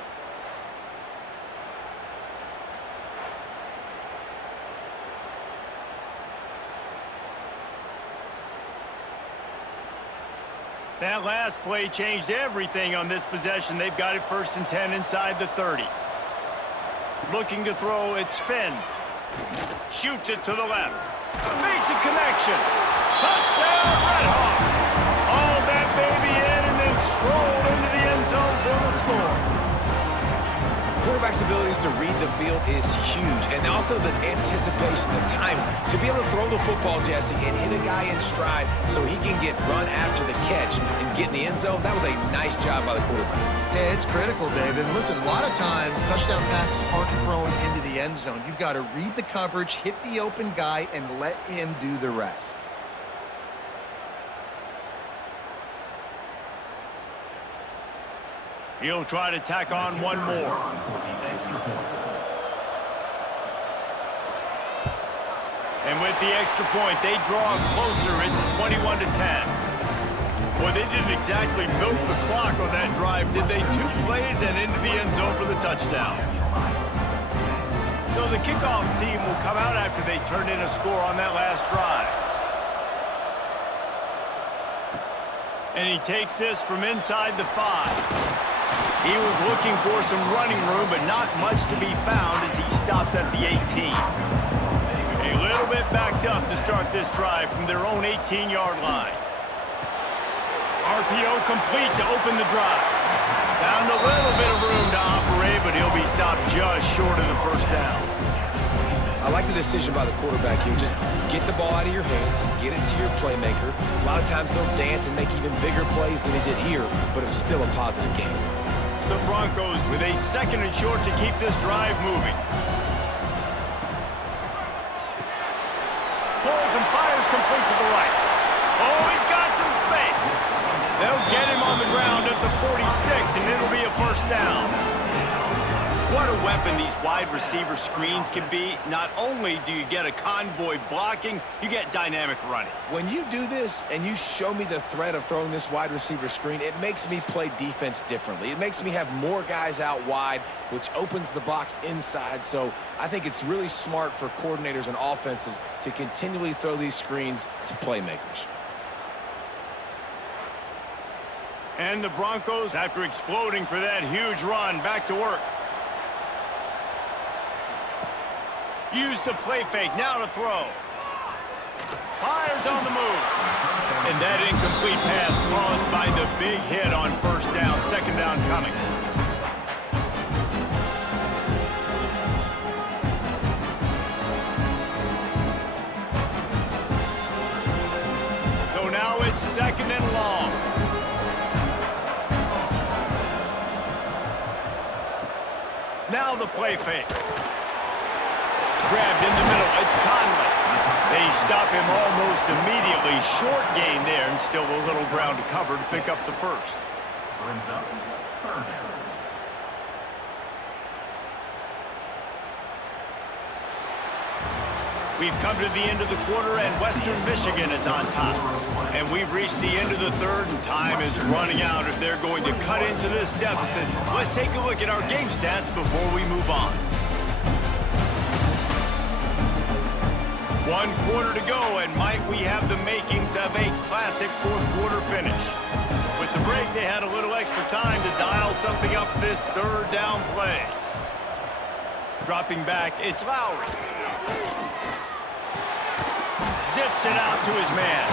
That last play changed everything on this possession. They've got it 1st and 10 inside the 30. Looking to throw, it's Finn. Shoots it to the left. Makes a connection. Touchdown, Redhawks. All that baby in and then strolled into the end zone for the score. Quarterback's abilities to read the field is huge, and also the anticipation, the time to be able to throw the football, Jesse, and hit a guy in stride so he can get run after the catch and get in the end zone. That was a nice job by the quarterback. Yeah, it's critical, David. Listen, a lot of times touchdown passes aren't thrown into the end zone. You've got to read the coverage, hit the open guy, and let him do the rest. He'll try to tack on one more. And with the extra point, they draw closer. It's 21 to 10. Boy, they didn't exactly milk the clock on that drive, did they? 2 plays and into the end zone for the touchdown. So the kickoff team will come out after they turn in a score on that last drive. And he takes this from inside the 5. He was looking for some running room, but not much to be found as he stopped at the 18. A little bit backed up to start this drive from their own 18-yard line. RPO complete to open the drive. Found a little bit of room to operate, but he'll be stopped just short of the 1st down. I like the decision by the quarterback here. Just get the ball out of your hands, get it to your playmaker. A lot of times he'll dance and make even bigger plays than he did here, but it was still a positive game. The Broncos with a 2nd and short to keep this drive moving. Pulls and fires complete to the right. Oh, he's got some space. They'll get him on the ground at the 46, and it'll be a 1st down. What a weapon these wide receiver screens can be. Not only do you get a convoy blocking, you get dynamic running. When you do this and you show me the threat of throwing this wide receiver screen, it makes me play defense differently. It makes me have more guys out wide, which opens the box inside. So I think it's really smart for coordinators and offenses to continually throw these screens to playmakers. And the Broncos, after exploding for that huge run, back to work. Use the play fake, now to throw. Fires on the move. And that incomplete pass caused by the big hit on 1st down, 2nd down coming. So now it's 2nd and long. Now the play fake. Grabbed in the middle, it's Conley. They stop him almost immediately. Short gain there, and still a little ground to cover to pick up the 1st. We've come to the end of the quarter, and Western Michigan is on top. And we've reached the end of the 3rd, and time is running out if they're going to cut into this deficit. Let's take a look at our game stats before we move on. 1 quarter to go, and might we have the makings of a classic 4th quarter finish. With the break, they had a little extra time to dial something up for this 3rd down play. Dropping back, it's Lowry. zips it out to his man.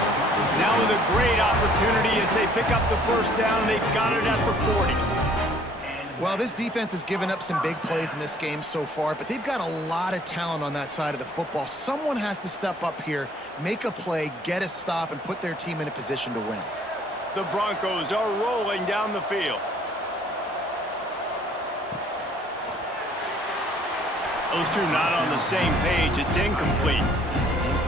Now with a great opportunity as they pick up the first down. They've got it at the 40. Well, this defense has given up some big plays in this game so far, but they've got a lot of talent on that side of the football. Someone has to step up here, make a play, get a stop, and put their team in a position to win. The Broncos are rolling down the field. Those two not on the same page. It's incomplete.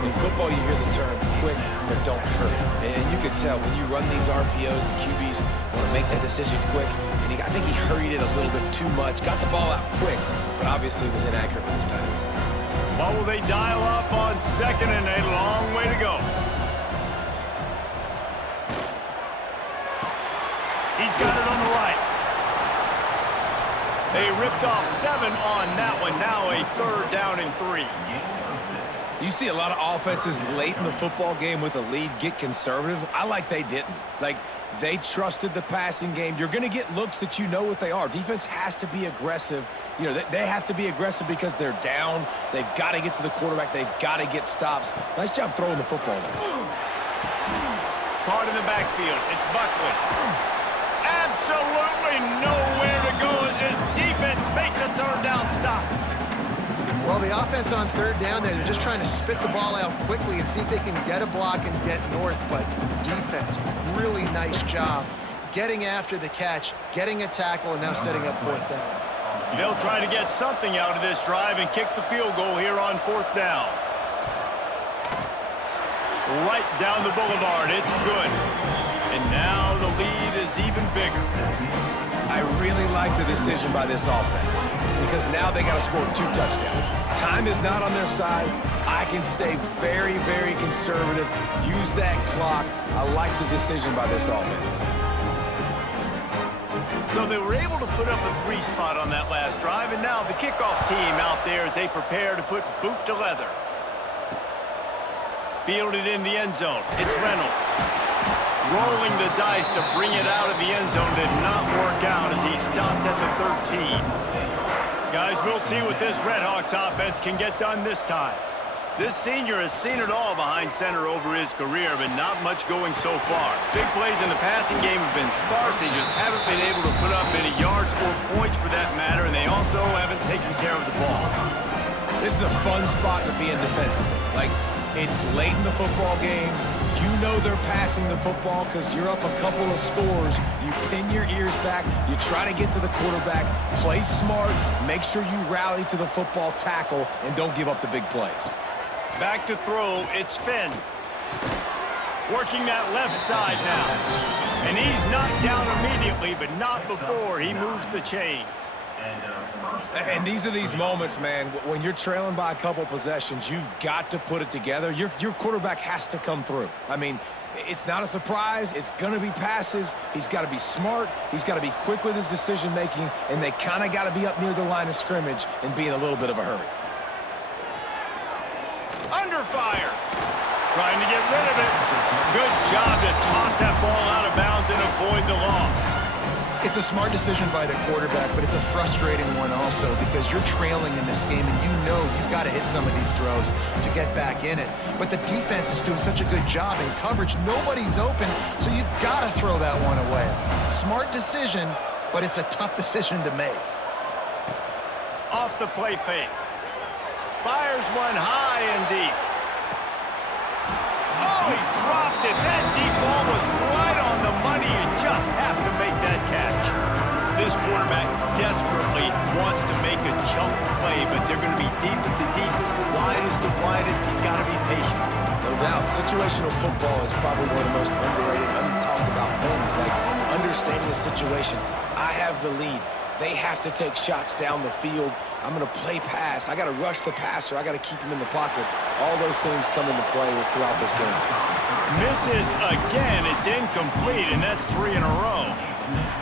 In football, you hear the term quick but don't hurry. And you can tell when you run these RPOs, the QBs want to make that decision quick. And I think he hurried it a little bit too much. Got the ball out quick, but obviously was inaccurate with his pass. What will they dial up on second and a long way to go? He's got it on the right. They ripped off 7 on that one. Now a 3rd down and 3. You see a lot of offenses late in the football game with a lead get conservative. I like they didn't. Like, they trusted the passing game. You're going to get looks that you know what they are. Defense has to be aggressive. You know, they have to be aggressive because they're down. They've got to get to the quarterback. They've got to get stops. Nice job throwing the football there. Caught in the backfield. It's Buckley. Absolutely nowhere to go as his defense makes a 3rd down stop. Well, the offense on 3rd down there, they're just trying to spit the ball out quickly and see if they can get a block and get north, but defense, really nice job getting after the catch, getting a tackle, and now setting up 4th down. They'll try to get something out of this drive and kick the field goal here on 4th down. Right down the boulevard. It's good. And now the lead is even bigger. I really like the decision by this offense because now they got to score 2 touchdowns. Time is not on their side. I can stay very, very conservative. Use that clock. I like the decision by this offense. So they were able to put up a 3 spot on that last drive, and now the kickoff team out there as they prepare to put boot to leather. Fielded in the end zone. It's Reynolds. Rolling the dice to bring it out of the end zone did not work out as he stopped at the 13. Guys, we'll see what this Redhawks offense can get done this time. This senior has seen it all behind center over his career, but not much going so far. Big plays in the passing game have been sparse. They just haven't been able to put up any yards or points for that matter, and they also haven't taken care of the ball. This is a fun spot to be in defensively. Like, it's late in the football game. You know they're passing the football because you're up a couple of scores. You pin your ears back. You try to get to the quarterback. Play smart. Make sure you rally to the football tackle and don't give up the big plays. Back to throw. It's Finn. Working that left side now. And he's knocked down immediately, but not before he moves the chains. And these are these moments, man, when you're trailing by a couple possessions, you've got to put it together. Your quarterback has to come through. I mean, it's not a surprise. It's going to be passes. He's got to be smart. He's got to be quick with his decision-making, and they kind of got to be up near the line of scrimmage and be in a little bit of a hurry. Under fire. Trying to get rid of it. Good job to toss that ball out of bounds and avoid the loss. It's a smart decision by the quarterback, but it's a frustrating one also because you're trailing in this game and you know you've got to hit some of these throws to get back in it. But the defense is doing such a good job in coverage. Nobody's open, so you've got to throw that one away. Smart decision, but it's a tough decision to make. Off the play fake. Fires one high and deep. Oh, he dropped it. That deep ball was right on the money. You just have to make that catch. This quarterback desperately wants to make a chunk play, but they're going to be deepest to deepest, widest to widest. He's got to be patient. No doubt. Situational football is probably one of the most underrated, untalked about things, like understanding the situation. I have the lead. They have to take shots down the field. I'm going to play pass. I got to rush the passer. I got to keep him in the pocket. All those things come into play throughout this game. Misses again. It's incomplete, and that's 3 in a row.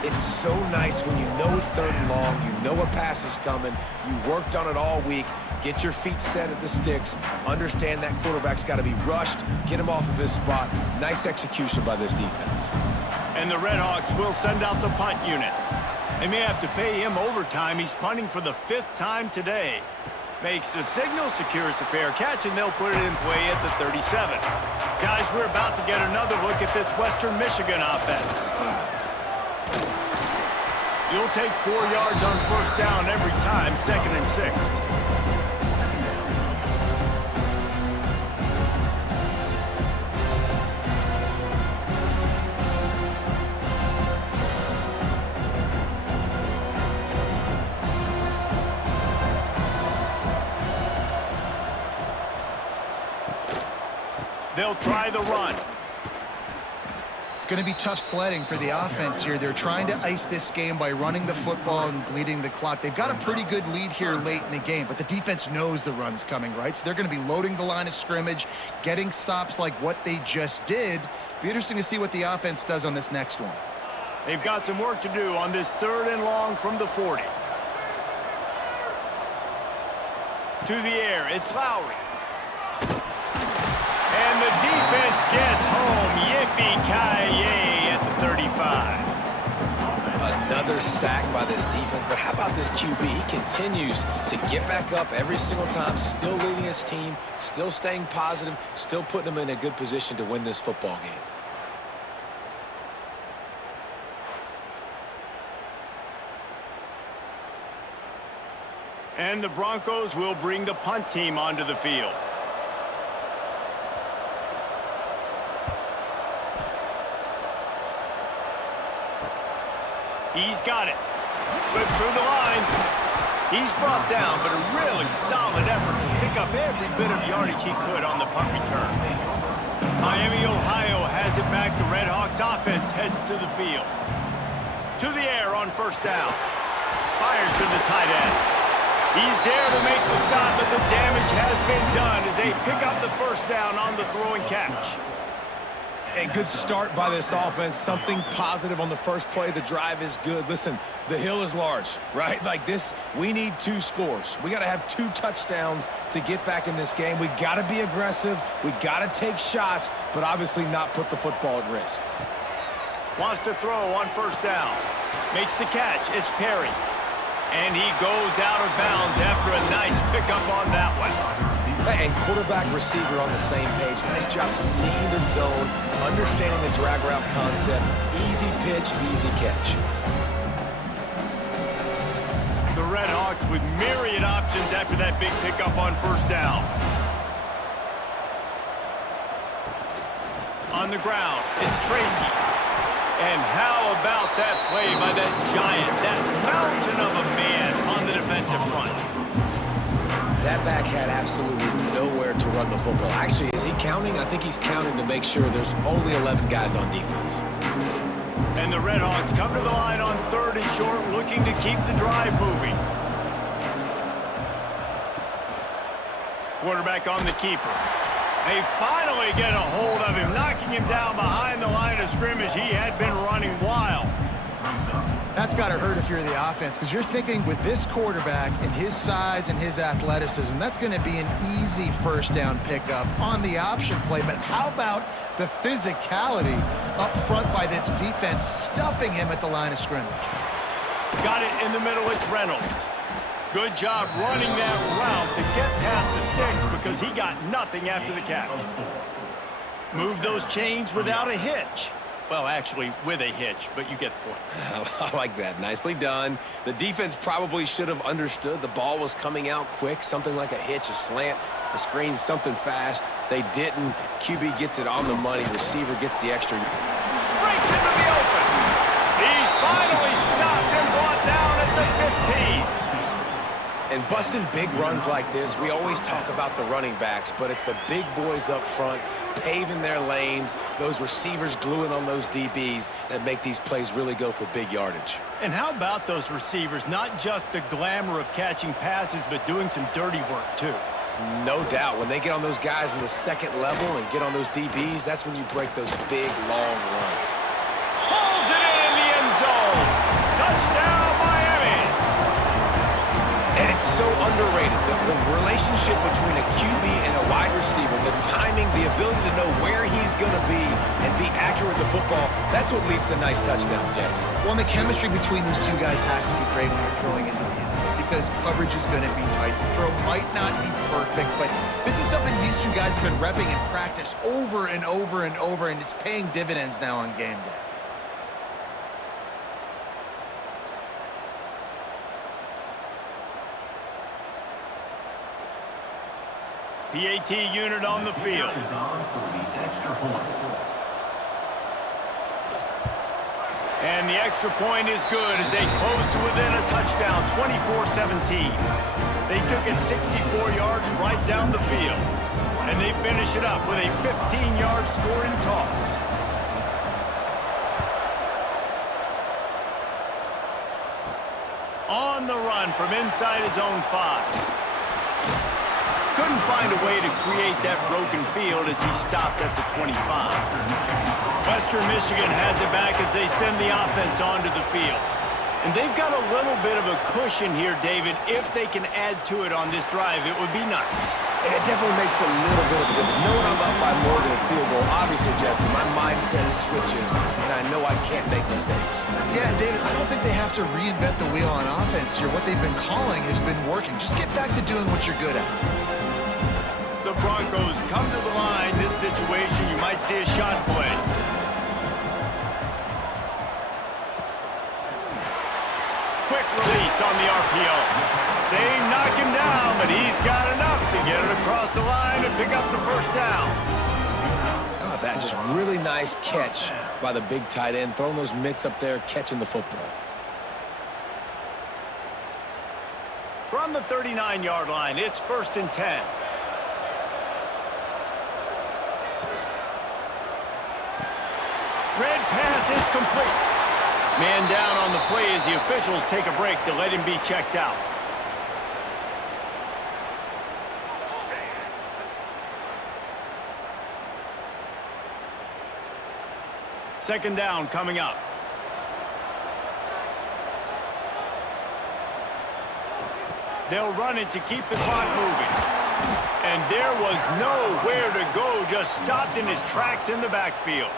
It's so nice when you know it's 3rd and long. You know a pass is coming. You worked on it all week. Get your feet set at the sticks. Understand that quarterback's got to be rushed. Get him off of his spot. Nice execution by this defense. And the Redhawks will send out the punt unit. They may have to pay him overtime. He's punting for the 5th time today. Fakes the signal, secures the fair catch, and they'll put it in play at the 37. Guys, we're about to get another look at this Western Michigan offense. You'll take 4 yards on first down every time, 2nd and 6. They'll try the run. It's going to be tough sledding for the offense here. They're trying to ice this game by running the football and bleeding the clock. They've got a pretty good lead here late in the game, but the defense knows the run's coming, right? So they're going to be loading the line of scrimmage, getting stops like what they just did. Be interesting to see what the offense does on this next one. They've got some work to do on this 3rd and long from the 40. To the air, it's Lowry. And the defense gets home. Yippee-ki-yay at the 35. Another sack by this defense, but how about this QB? He continues to get back up every single time, still leading his team, still staying positive, still putting them in a good position to win this football game. And the Broncos will bring the punt team onto the field. He's got it. Slips through the line. He's brought down, but a really solid effort to pick up every bit of yardage he could on the punt return. Miami, Ohio has it back. The Redhawks offense heads to the field. To the air on first down. Fires to the tight end. He's there to make the stop, but the damage has been done as they pick up the first down on the throw and catch. A good start by this offense. Something positive on the first play. The drive is good. Listen, the hill is large, right? Like this, we need 2 scores. We got to have 2 touchdowns to get back in this game. We got to be aggressive. We got to take shots, but obviously not put the football at risk. Wants to throw on first down. Makes the catch. It's Perry. And he goes out of bounds after a nice pickup on that one. And quarterback receiver on the same page. Nice job seeing the zone, understanding the drag route concept. Easy pitch, easy catch. The Redhawks with myriad options after that big pickup on first down. On the ground, it's Tracy. And how about that play by that giant, that mountain of a man on the defensive front? That back had absolutely nowhere to run the football. Actually, is he counting? I think he's counting to make sure there's only 11 guys on defense. And the Redhawks come to the line on 3rd and short, looking to keep the drive moving. Quarterback on the keeper. They finally get a hold of him, knocking him down behind the line of scrimmage. He had been running wild. That's got to hurt if you're the offense, because you're thinking with this quarterback and his size and his athleticism, that's going to be an easy first down pickup on the option play. But how about the physicality up front by this defense, stuffing him at the line of scrimmage? Got it in the middle. It's Reynolds. Good job running that route to get past the sticks because he got nothing after the catch. Move those chains without a hitch. Well, actually, with a hitch, but you get the point. I like that. Nicely done. The defense probably should have understood the ball was coming out quick, something like a hitch, a slant, a screen, something fast. They didn't. QB gets it on the money. Receiver gets the extra. Breaks into the open. He's finally stopped and brought down at the 15. And busting big runs like this, we always talk about the running backs, but it's the big boys up front paving their lanes, those receivers gluing on those DBs that make these plays really go for big yardage. And how about those receivers? Not just the glamour of catching passes, but doing some dirty work, too. No doubt. When they get on those guys in the second level and get on those DBs, that's when you break those big, long runs. Pulls it in the end zone. Touchdown, Miami. And it's so underrated. The relationship between a QB and a wide receiver, the timing, the ability to know where he's going to be and be accurate with the football, that's what leads to nice touchdowns, Jesse. Well, and the chemistry between these two guys has to be great when you're throwing into the end zone. because coverage is going to be tight. The throw might not be perfect, but this is something these two guys have been repping in practice over and over and over, and it's paying dividends now on game day. PAT unit on the field. And the extra point is good as they close to within a touchdown, 24-17. They took it 64 yards right down the field. And they finish it up with a 15-yard scoring toss. On the run from inside his own 5. Couldn't find a way to create that broken field as he stopped at the 25. Western Michigan has it back as they send the offense onto the field. And they've got a little bit of a cushion here, David. If they can add to it on this drive, it would be nice. It definitely makes a little bit of a difference. Knowing I'm up by more than a field goal, obviously, Jesse, my mindset switches, and I know I can't make mistakes. Yeah, and David, I don't think they have to reinvent the wheel on offense here. What they've been calling has been working. Just get back to doing what you're good at. The Broncos come to the line. This situation, you might see a shot play. Quick release on the RPO. They knock him down, but he's got enough to get it across the line and pick up the first down. How about that? Just really nice catch by the big tight end, throwing those mitts up there, catching the football. From the 39-yard line, it's 1st and 10. Red pass, it's complete. Man down on the play as the officials take a break to let him be checked out. Second down coming up. They'll run it to keep the clock moving. And there was nowhere to go, just stopped in his tracks in the backfield.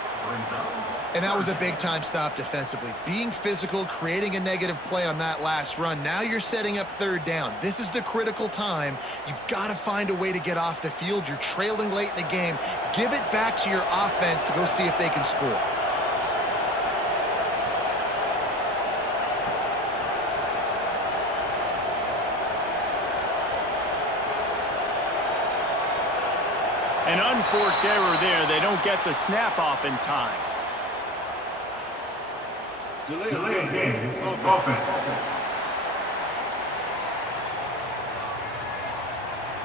And that was a big-time stop defensively. Being physical, creating a negative play on that last run. Now you're setting up 3rd down. This is the critical time. You've got to find a way to get off the field. You're trailing late in the game. Give it back to your offense to go see if they can score. An unforced error there. They don't get the snap off in time. Delayed game. Offense.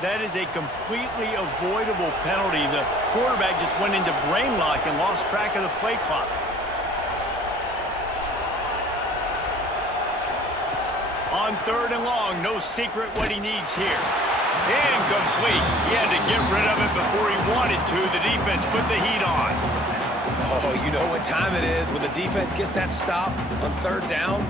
That is a completely avoidable penalty. The quarterback just went into brain lock and lost track of the play clock. On 3rd and long, no secret what he needs here. Incomplete. He had to get rid of it before he wanted to. The defense put the heat on. Oh, you know what time it is when the defense gets that stop on 3rd down.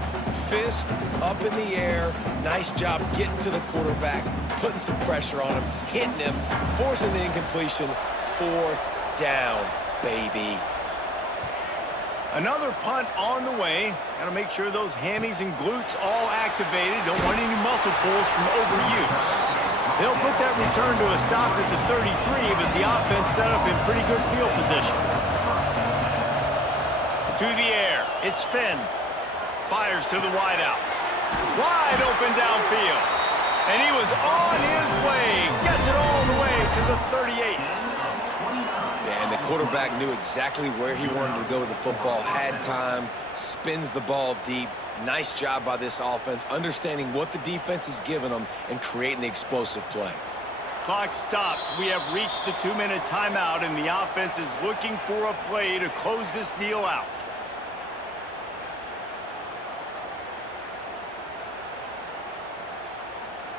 Fist up in the air. Nice job getting to the quarterback, putting some pressure on him, hitting him, forcing the incompletion. 4th down, baby. Another punt on the way. Got to make sure those hammies and glutes all activated. Don't want any muscle pulls from overuse. They'll put that return to a stop at the 33, but the offense set up in pretty good field position. To the air, it's Finn. Fires to the wideout. Wide open downfield. And he was on his way. Gets it all the way to the 38. Yeah, and the quarterback knew exactly where he wanted to go with the football, had time, spins the ball deep. Nice job by this offense, understanding what the defense is giving them and creating the explosive play. Clock stops. We have reached the 2-minute timeout, and the offense is looking for a play to close this deal out.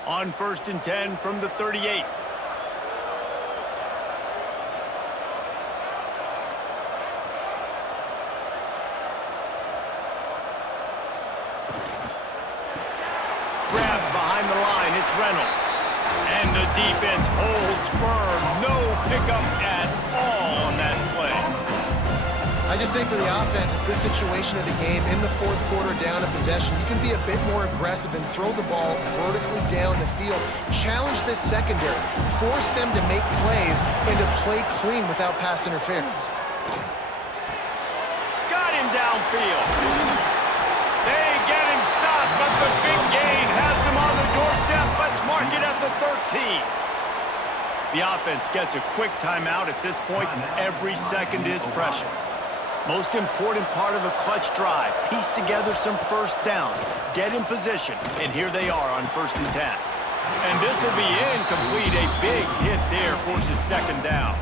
On 1st and 10 from the 38. Grabbed behind the line, it's Reynolds. And the defense holds firm. No pickup at all on that play. I I just think for the offense, at this situation of the game, in the fourth quarter, down a possession, you can be a bit more aggressive and throw the ball vertically down the field. Challenge this secondary. Force them to make plays and to play clean without pass interference. Got him downfield. They get him stopped, but the big gain has him on the doorstep. Let's mark it at the 13. The offense gets a quick timeout at this point, and every second is precious. Most important part of a clutch drive, piece together some first downs, get in position, and here they are on 1st and 10. And this will be incomplete. A big hit there forces 2nd down.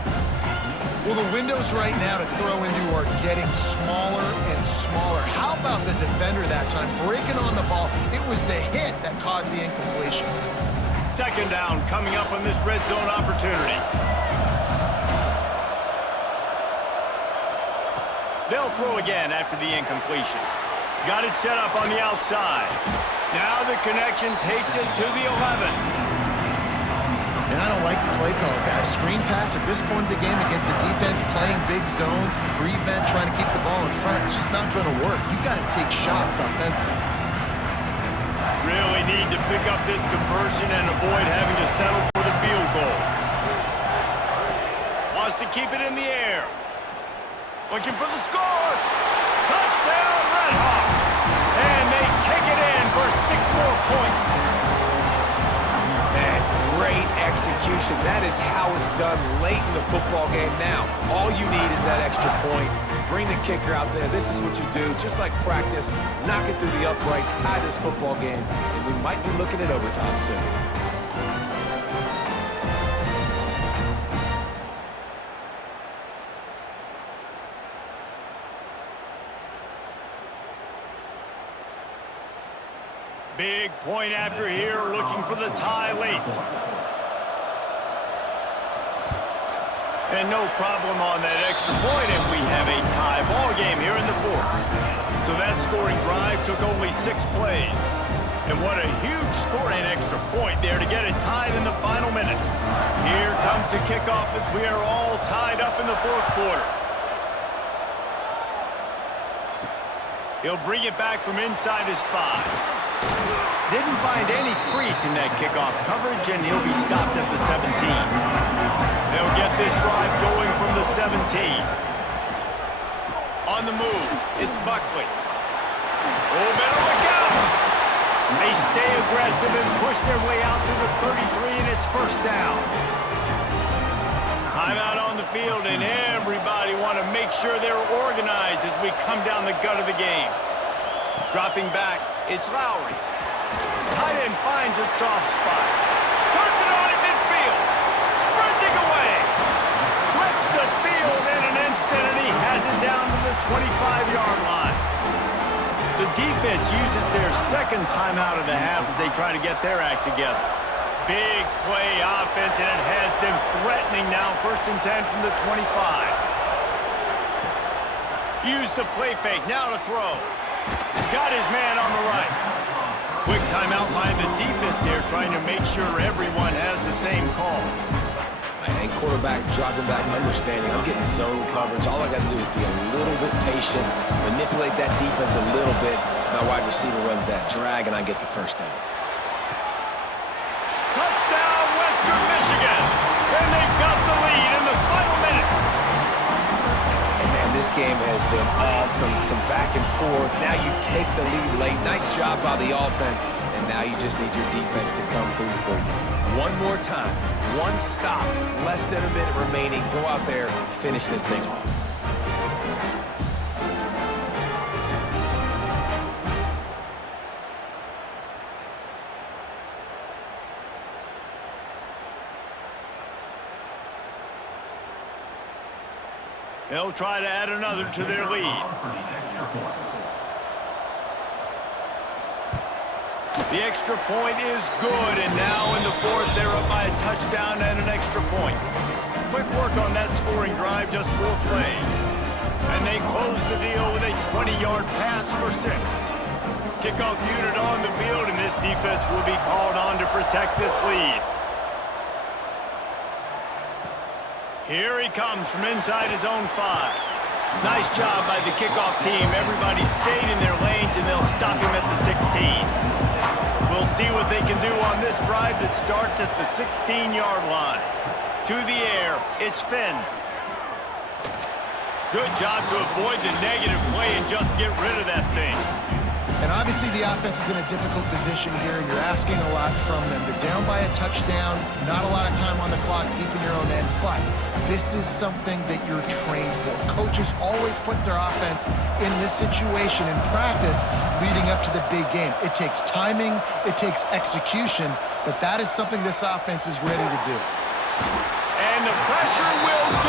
Well, the windows right now to throw into are getting smaller and smaller. How about the defender that time breaking on the ball? It was the hit that caused the incompletion. 2nd down coming up on this red zone opportunity. They'll throw again after the incompletion. Got it set up on the outside. Now the connection takes it to the 11. And I don't like the play call, guys. Screen pass at this point of the game against the defense, playing big zones, prevent, trying to keep the ball in front. It's just not going to work. You got to take shots offensively. Really need to pick up this conversion and avoid having to settle for the field goal. Wants to keep it in the air. Looking for the score. Touchdown, Redhawks. And they take it in for 6 more points. Man, great execution. That is how it's done late in the football game now. All you need is that extra point. Bring the kicker out there. This is what you do. Just like practice, knock it through the uprights, tie this football game, and we might be looking at overtime soon. Big point after here, looking for the tie late. And no problem on that extra point, and we have a tie ball game here in the 4th. So that scoring drive took only 6 plays. And what a huge scoring extra point there to get it tied in the final minute. Here comes the kickoff as we are all tied up in the 4th quarter. He'll bring it back from inside his 5. Didn't find any crease in that kickoff coverage, and he'll be stopped at the 17. They'll get this drive going from the 17. On the move, it's Buckley. Oh, better look out! They stay aggressive and push their way out to the 33, and it's 1st down. Timeout on the field, and everybody want to make sure they're organized as we come down the gut of the game. Dropping back, it's Lowry. Tight end finds a soft spot. Turns it on in midfield. Sprinting away. Flips the field in an instant, and he has it down to the 25-yard line. The defense uses their 2nd timeout of the half as they try to get their act together. Big play offense, and it has them threatening now 1st and 10 from the 25. Use the play fake, now to throw. Got his man on the right. Quick timeout by the defense there, trying to make sure everyone has the same call. And quarterback dropping back, understanding I'm getting zone coverage. All I got to do is be a little bit patient, manipulate that defense a little bit. My wide receiver runs that drag, and I get the 1st down. Touchdown, Western Michigan! And they've got the lead in the final minute. And man, this game has been awesome. Some back and forth. Now you take the lead late. Nice job by the offense. And now you just need your defense to come through for you. One more time. One stop. Less than a minute remaining. Go out there, finish this thing off. They'll try to add another to their lead. The extra point is good, and now in the 4th, they're up by a touchdown and an extra point. Quick work on that scoring drive, just 4 plays. And they close the deal with a 20-yard pass for 6. Kickoff unit on the field, and this defense will be called on to protect this lead. Here he comes from inside his own 5. Nice job by the kickoff team. Everybody stayed in their lanes, and they'll stop him at the 16. We'll see what they can do on this drive that starts at the 16-yard line. To the air, it's Finn. Good job to avoid the negative play and just get rid of that thing. And obviously the offense is in a difficult position here, and you're asking a lot from them. They're down by a touchdown, not a lot of time on the clock, deep in your own end, but this is something that you're trained for. Coaches always put their offense in this situation in practice leading up to the big game. It takes timing, it takes execution, but that is something this offense is ready to do. And the pressure will